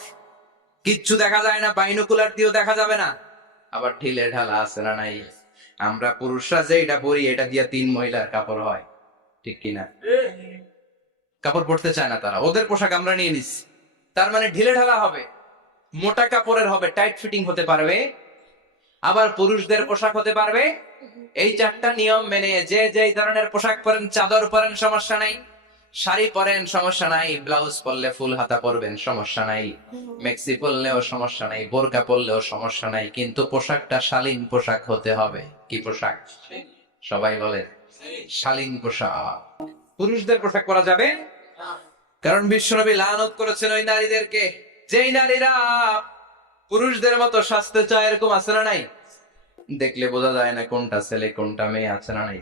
কিচ্ছু দেখা যায় না, বাইনোকুলার দিয়েও দেখা যাবে না। আবার ঢিলে ঢালা আছে না নাই? আমরা পুরুষরা যে এটা পরি, এটা দিয়ে 3 মহিলার কাপড় হয়, ঠিক কিনা? কাপড় পরতে চায় না তারা, ওদের পোশাক আমরা নিয়ে নিচ্ছি। তার মানে ঢিলে ঢালা হবে, মোটা কাপড়ের হবে, টাইট ফিটিং হতে পারবে। আবার পুরুষদের পোশাক হতে পারবে। এই 4টা নিয়ম মেনে যে যেই ধরনের পোশাক পরেন, চাদর পরেন সমস্যা নাই, শাড়ি পরেন সমস্যা নাই, ব্লাউজ পরলে ফুল হাতা পরবেন সমস্যা নাই, মেক্সি পরলেও সমস্যা নাই, বোরকা পরলেও সমস্যা নাই, কিন্তু পোশাকটা শালীন পোশাক হতে হবে। কি পোশাক? সবাই বলেন, শালীন পোশাক। পুরুষদের পোশাক পরা যাবে, কারণ বিশ্বনবী লানত করেছেন ওই নারীদেরকে, যেই নারীরা পুরুষদের মতো সাজতে চায়। এরকম আছে না নাই? দেখলে বোঝা যায় না কোনটা ছেলে কোনটা মেয়ে, আছে না নাই?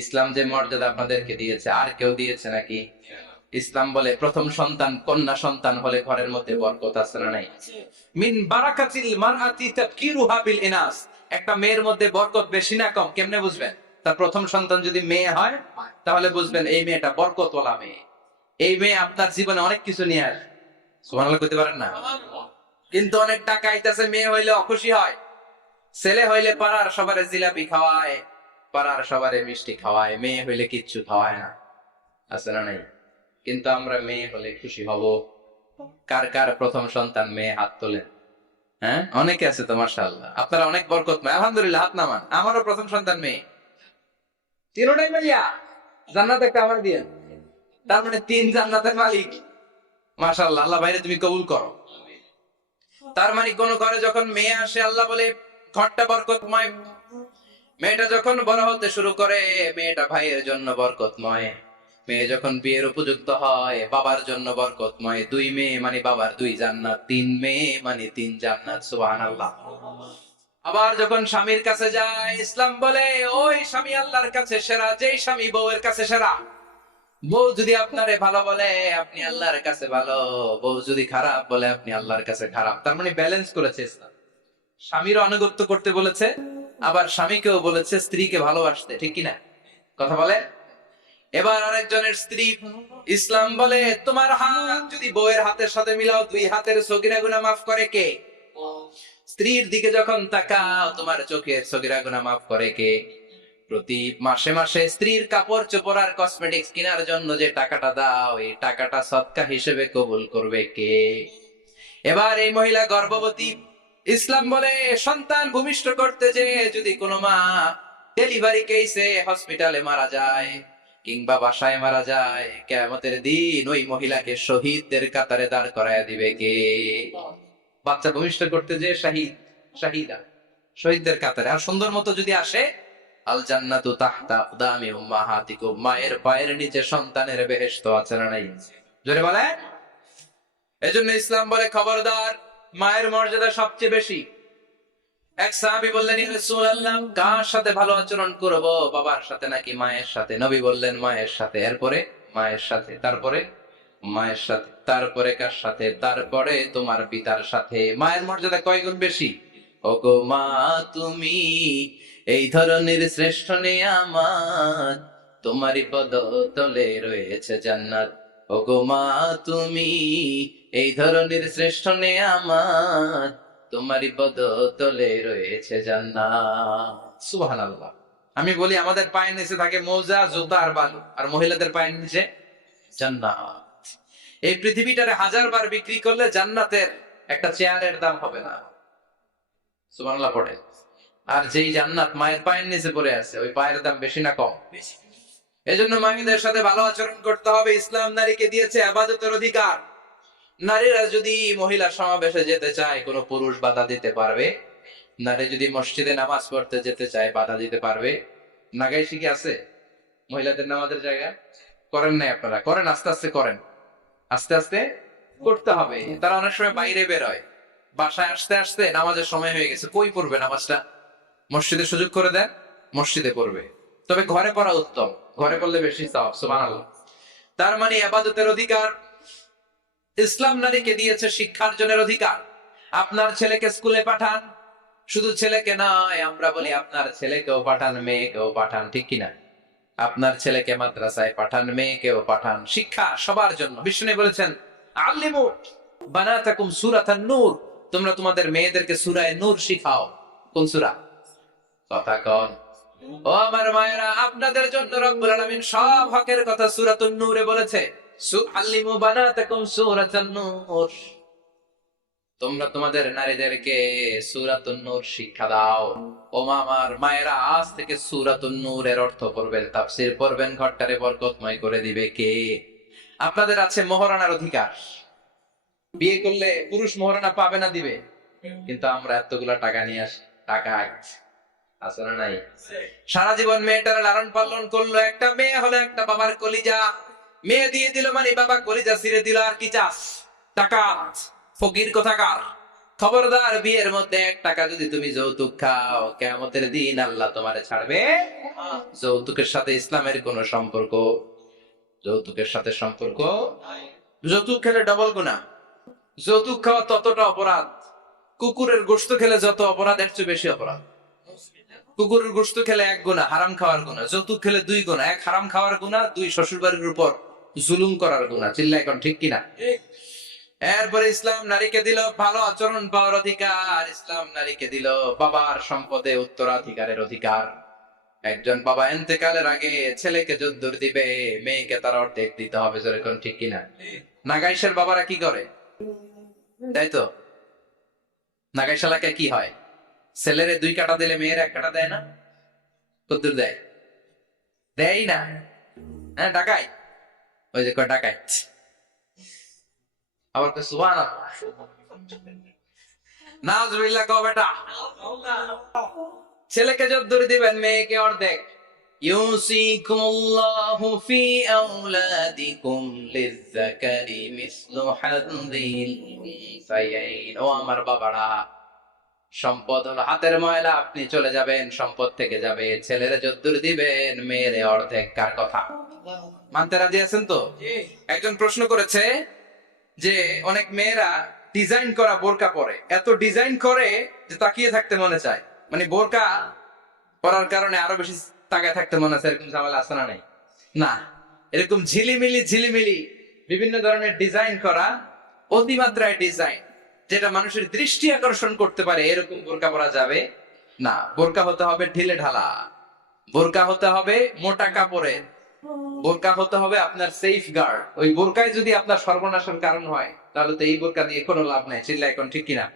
ইসলাম যে মর্যাদা আপনাদেরকে দিয়েছে, আর কেউ দিয়েছে নাকি? ইসলাম বলে প্রথম সন্তান কন্যা সন্তান হলে ঘরের মধ্যে বরকত, আছে না নাই? মিন বারাকাতিল মারআতি তাবকিরুহা বিল ইনাস, একটা মেয়ের মধ্যে বরকত বেশি না কম কেমনে বুঝবেন? তার প্রথম সন্তান যদি মেয়ে হয়, তাহলে বুঝবেন এই মেয়েটা বরকতওয়ালা মেয়ে। এই মেয়ে আপনার জীবনে অনেক কিছু নিয়ে আসবে। সুবহানাল্লাহ কইতে পারেন না? কিন্তু অনেক টাকা আইতাছে, মেয়ে হইলে অখুশি হয়। ছেলে হইলে পাড়ার সবারে জিলাপি খাওয়ায়, পাড়ার সবারে মিষ্টি খাওয়ায়, মেয়ে হইলে কিচ্ছু খাওয়ায় না, আছে না নাই? কিন্তু আমরা মেয়ে হলে খুশি হব, কার কার প্রথম সন্তান মেয়ে? হাত তোলেন। হ্যাঁ, অনেকে আছে তো মাশাআল্লাহ। আপনারা অনেক বরকতময়, আলহামদুলিল্লাহ। হাত নামান। আমারও প্রথম সন্তান মেয়ে, তিনটাই মাইয়া। জান্নাত একটা আমার দিয়ে, তার মানে 3 জান্নাতের মালিক। মাশাআল্লাহ, আল্লাহ বাইরে তুমি কবুল করো। তার মানে কোন ঘরে যখন মেয়ে আসে, আল্লাহ বলে ঘরটা বরকতময়। মেয়েটা যখন বড় হতে শুরু করে, মেয়েটা ভাইয়ের জন্য বরকতময়। মেয়ে যখন বিয়ের উপযুক্ত হয়, বাবার জন্য বরকতময়। 2 মেয়ে মানে বাবার 2 জান্নাত, 3 মেয়ে মানে 3 জান্নাত। সুবহানাল্লাহ। আবার যখন স্বামীর কাছে যায়, ইসলাম বলে ওই স্বামী আল্লাহর কাছে সেরা, যেই স্বামী বউয়ের কাছে সেরা। বউ যদি আপনারে ভালো বলে, আপনি আল্লাহর কাছে ভালো। বউ যদি খারাপ বলে, আপনি আল্লাহর কাছে খারাপ। তার মানে ব্যালেন্স করেছে ইসলাম। স্বামীরও আনুগত্য করতে বলেছে, আবার স্বামীকেও বলেছে স্ত্রীকে ভালোবাসতে, ঠিক কিনা? কথা বলে। এবার আরেকজনের স্ত্রী, ইসলাম বলে তোমার হাত যদি বউয়ের হাতের সাথে মিলাও, 2 হাতের সগীরা গুনাহ মাফ করে কে? স্ত্রীর দিকে যখন তাকাও, তোমার চোখের সগীরা গুনাহ মাফ করে কে? প্রতি মাসে মাসে স্ত্রীর কাপড় চোপড় আর কসমেটিক্স কেনার জন্য যে টাকাটা দাও, এই টাকাটা সদকা হিসেবে কবুল করবে কে? এবার এই মহিলা গর্ভবতী, ইসলাম বলে সন্তান ভূমিষ্ঠ করতে যে যদি কোনো মা ডেলিভারি কেসে হসপিটালে মারা যায় কিংবা বাসায় মারা যায়, কিয়ামতের দিন ওই মহিলাকে শহীদদের কাতারে দাঁড় করায় দিবে কে? বাচ্চা ভূমিষ্ঠ করতে যে শাহিদ, শাহিদা, শহীদদের কাতারে। আর সুন্দর মতো যদি আসে, আল জান্নাতু তাহতা আকদামি উম্মাহাতিকুম, মায়ের পায়ের নিচে সন্তানের বেহেশত আছে না নাই? জোরে বলে। এজন্য ইসলাম বলে খবরদার, মায়ের মর্যাদা সবচেয়ে বেশি। এক সাহাবী বললেন, ইয়া রাসূলুল্লাহ, কার সাথে ভালো আচরণ করব? বাবার সাথে নাকি মায়ের সাথে? নবী বললেন মায়ের সাথে। এরপরে মায়ের সাথে, তারপরে মায়ের সাথে, তারপরে কার সাথে? তারপরে তোমার পিতার সাথে। মায়ের মর্যাদা কয় গুণ বেশি? ওগো মা তুমি এই ধরনের শ্রেষ্ঠ নেয়ামত, তোমারই পদতলে রয়েছে জান্নাত। ওগো মা তুমি এই ধরনের শ্রেষ্ঠ নেয়ামত, তোমারই পদতলে রয়েছে জান্নাত। সুবহানাল্লাহ। আমি বলি আমাদের পায়ের নিচে থাকে মৌজা, জুতা আর বালু, আর মহিলাদের পায়ের নিচে জান্নাত। এই পৃথিবীটারে 1000 বার বিক্রি করলে জান্নাতের একটা চেয়ারের দাম হবে না। সুবহানাল্লাহ পড়ে। আর যেই জান্নাত মায়ের পায়ের নিচে পড়ে আছে, ওই পায়ের দাম বেশি না কম? বেশি। এজন্য মায়েদের সাথে ভালো আচরণ করতে হবে। ইসলাম নারীকে দিয়েছে ইবাদতের অধিকার। নারীরা যদি মহিলা সমাবেশে যেতে চায়, কোনো পুরুষ বাধা দিতে পারবে? নারী যদি মসজিদে নামাজ পড়তে যেতে চায়, বাধা দিতে পারবে? নাগাই শিখে আছে মহিলাদের নামাজের জায়গায়? করেন নাই আপনারা? করেন, আস্তে আস্তে করেন, আস্তে আস্তে করতে হবে। তারা অনেক সময় বাইরে বেরোয়, বাসায় আসতে আসতে নামাজের সময় হয়ে গেছে, কই পড়বে নামাজটা? মসজিদে সুযোগ করে দেন, মসজিদে পড়বে। তবে ঘরে পড়া উত্তম, ঘরে করলে বেশি সওয়াব। সুবহানাল্লাহ। তার মানে ইবাদতের অধিকার ইসলাম নারীকে দিয়েছে, শিক্ষার্জনের অধিকার। আপনার ছেলেকে স্কুলে পাঠান, শুধু ছেলেকে নয়, আমরা বলি আপনার ছেলেকেও পাঠান, মেয়েকেও পাঠান, ঠিক কিনা? আপনার ছেলেকে মাদ্রাসায় পাঠান, মেয়েকেও পাঠান। শিক্ষা সবার জন্য। বিষ্ণু বলেছেন, আল্লিমু বানাতাকুম সূরাতান নূর, তোমরা তোমাদের মেয়েদেরকে সূরা নূর শিখাও। কোন সূরা? কথা কন। ও আমার মায়েরা, আপনাদের জন্য রব্বুল আলামিন সব হকের কথা সূরাতুন নূরে বলেছে। আল্লিমু বানাতাকুম সূরাতান নূর, তোমরা তোমাদের নারীদেরকে সূরাতুন নূর শিক্ষা দাও। ও আমার মায়েরা, আজ থেকে সূরাতুন নূরের অর্থ পড়বেন, তাফসীর পড়বেন, ঘরটারে বরকতময় করে দিবে কে? আপনাদের আছে মোহরানার অধিকার। বিয়ে করলে পুরুষ মোহরানা পাবে না, দিবে। কিন্তু আমরা এতগুলা টাকা নিয়ে আসি, টাকা আছে না নাই? সারা জীবন মেয়েটার লালন পালন করলো, একটা মেয়ে হলো একটা বাবার কলিজা। মেয়ে দিয়ে দিল মানে বাবা কলিজা ছিঁড়ে দিল, আর কি চাস? টাকা। ফকির কোথাকার। খবরদার, বিয়ের মধ্যে 1 টাকা যদি তুমি যৌতুক খাও, কিয়ামতের দিন আল্লাহ তোমারে ছাড়বে। যৌতুকের সাথে ইসলামের কোন সম্পর্ক? যৌতুকের সাথে সম্পর্ক। যৌতুক খেলে ডবল গুনাহ। যৌতুক খাওয়া ততটা অপরাধ, কুকুরের গোশত খেলে যত অপরাধ, এর চেয়ে বেশি অপরাধ। কুকুরের গোশত খেলে 1 গুনাহ, হারাম খাওয়ার গুনাহ। যৌতুক খেলে 2 গুনাহ, 1 হারাম খাওয়ার গুনাহ, 2 শ্বশুর বাড়ির উপর জুলুম করার গুনাহ। চিল্লা এখন, ঠিক কিনা? এরপরে ইসলাম নারীকে দিল ভালো আচরণ পাওয়ার অধিকার। ইসলাম নারীকে দিল বাবার সম্পদে উত্তরাধিকারের অধিকার। একজন বাবা ইন্তেকালের আগে ছেলেকে যদ্দূর দিবে, মেয়েকে তার অর্ধেক দিতে হবে। যেরকম, ঠিক কিনা? নাগাইশের বাবারা কি করে? তাই তো? নাগাইশ এলাকায় কি হয়, ছেলেরে 2 কাটা দিলে মেয়ের 1 কাটা দেয় না? কদ্দুর দেয়? দেয় না। হ্যাঁ, ডাকাই, ওই যে কয় ডাকাই। আবার কয় সুবহানাল্লাহ, নাউজুবিল্লাহ কও বেটা। ছেলেকে যদ্দুর দিবেন, মেয়েকে অর্ধেক। ইউসিকুমুল্লাহু ফি আওলাদিকুম লিযযাকারি মিসলু হাযযিল উনসায়াইন। ও আমার বাবারা, সম্পদ হলো হাতের ময়লা, আপনি চলে যাবেন, সম্পদ থেকে যাবে। ছেলেরে যদ্দুর দিবেন, মেয়েরে অর্ধেক। কার কথা? মানতে রাজি আছেন তো? একজন প্রশ্ন করেছে যে অনেক মেয়েরা ডিজাইন করা বোরকা পরে, এত ডিজাইন করে যে তাকিয়ে থাকতে মনে চায়, মানে বোরকা পরার কারণে আরো বেশি তাকায় থাকতে মনে চায়। এরকম ঝামেলা আছে না? নাই না, এরকম ঝিলিমিলি ঝিলিমিলি বিভিন্ন ধরনের ডিজাইন করা, অতিমাত্রায় ডিজাইন, যেটা মানুষের দৃষ্টি আকর্ষণ করতে পারে, এরকম বোরকা পরা যাবে না। বোরকা হতে হবে ঢিলে ঢালা, বোরকা হতে হবে মোটা কাপড়ের, বোরকা হতে হবে আপনার সেফ গার্ড। ওই বোরকায় যদি আপনার সর্বনাশের কারণ হয়, তাহলে তো এই বোরকা দিয়ে কোনো লাভ নাই। চিল্লা এখন ঠিক কিনা?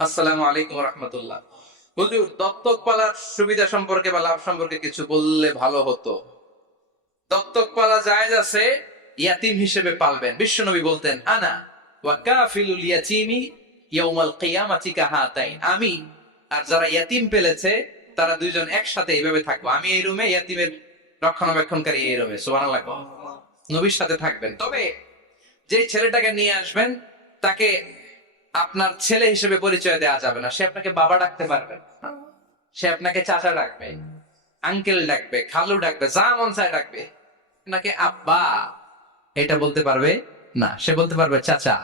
আসসালামু আলাইকুম রাহমাতুল্লাহ। হুজুর, দত্তক পালার সুবিধা সম্পর্কে বা লাভ সম্পর্কে কিছু বললে ভালো হতো। দত্তক পালা জায়েজ আছে, ইয়াতিম হিসেবে পালবেন। বিশ্বনবী বলতেন, আনা ওয়া কাফিলুল ইয়াতীমি ইয়াউমাল কিয়ামাতি কাহাতাইন। আমি আর যারা ইয়াতিম পেলেছে তারা দুইজন একসাথে এইভাবে থাকবো। আমি এই রুমে, ইয়াতিমের রক্ষণাবেক্ষণকারী এই রুমে। সুবহানাল্লাহ। নবীর সাথে থাকবেন। তবে যে ছেলেটাকে নিয়ে আসবেন, তাকে আপনার ছেলে হিসেবে পরিচয় দেওয়া যাবে না। সে আপনাকে বাবা ডাকতে পারবে না, সে আপনাকে চাচা ডাকবে, আঙ্কেল ডাকবে, খালু ডাকবে, যা মন চায় ডাকবে। আপনাকে আব্বা এটা বলতে পারবে না। সে বলতে পারবে চাচা,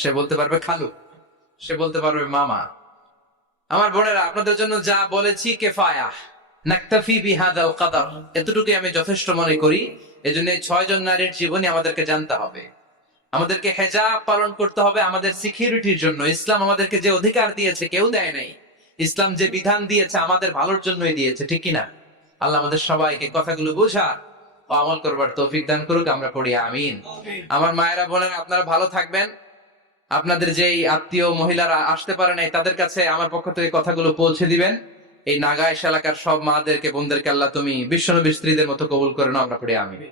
সে বলতে পারবে খালু, সে বলতে পারবে মামা। আমার বোনেরা, আপনাদের জন্য যা বলেছি কেফায়া, নাকতাফি বিহাদাল কাদার, এতটুকুই আমি যথেষ্ট মনে করি। এজন্য 6 জন নারীর জীবনী আমাদেরকে জানতে হবে, আমাদেরকে হেজাব পালন করতে হবে আমাদের সিকিউরিটির জন্য। ইসলাম আমাদেরকে যে অধিকার দিয়েছে কেউ দেয় নাই। ইসলাম যে বিধান দিয়েছে আমাদের ভালোর জন্যই দিয়েছে, ঠিক কিনা? আল্লাহ আমাদের সবাইকে কথাগুলো বোঝা ও আমল করবার তৌফিক দান করুক। আমরা পড়ি আমিন। আমার মায়েরা বোনেরা, আপনারা ভালো থাকবেন। আপনাদের যেই আত্মীয় মহিলারা আসতে পারে নাই, তাদের কাছে আমার পক্ষ থেকে কথাগুলো পৌঁছে দিবেন। এই নাগাইশ এলাকার সব মাদেরকে, বোনদেরকে আল্লাহ তুমি বিশ্বনবী স্ত্রীদের মতো কবুল করে নাও। আমরা পড়ি আমিন।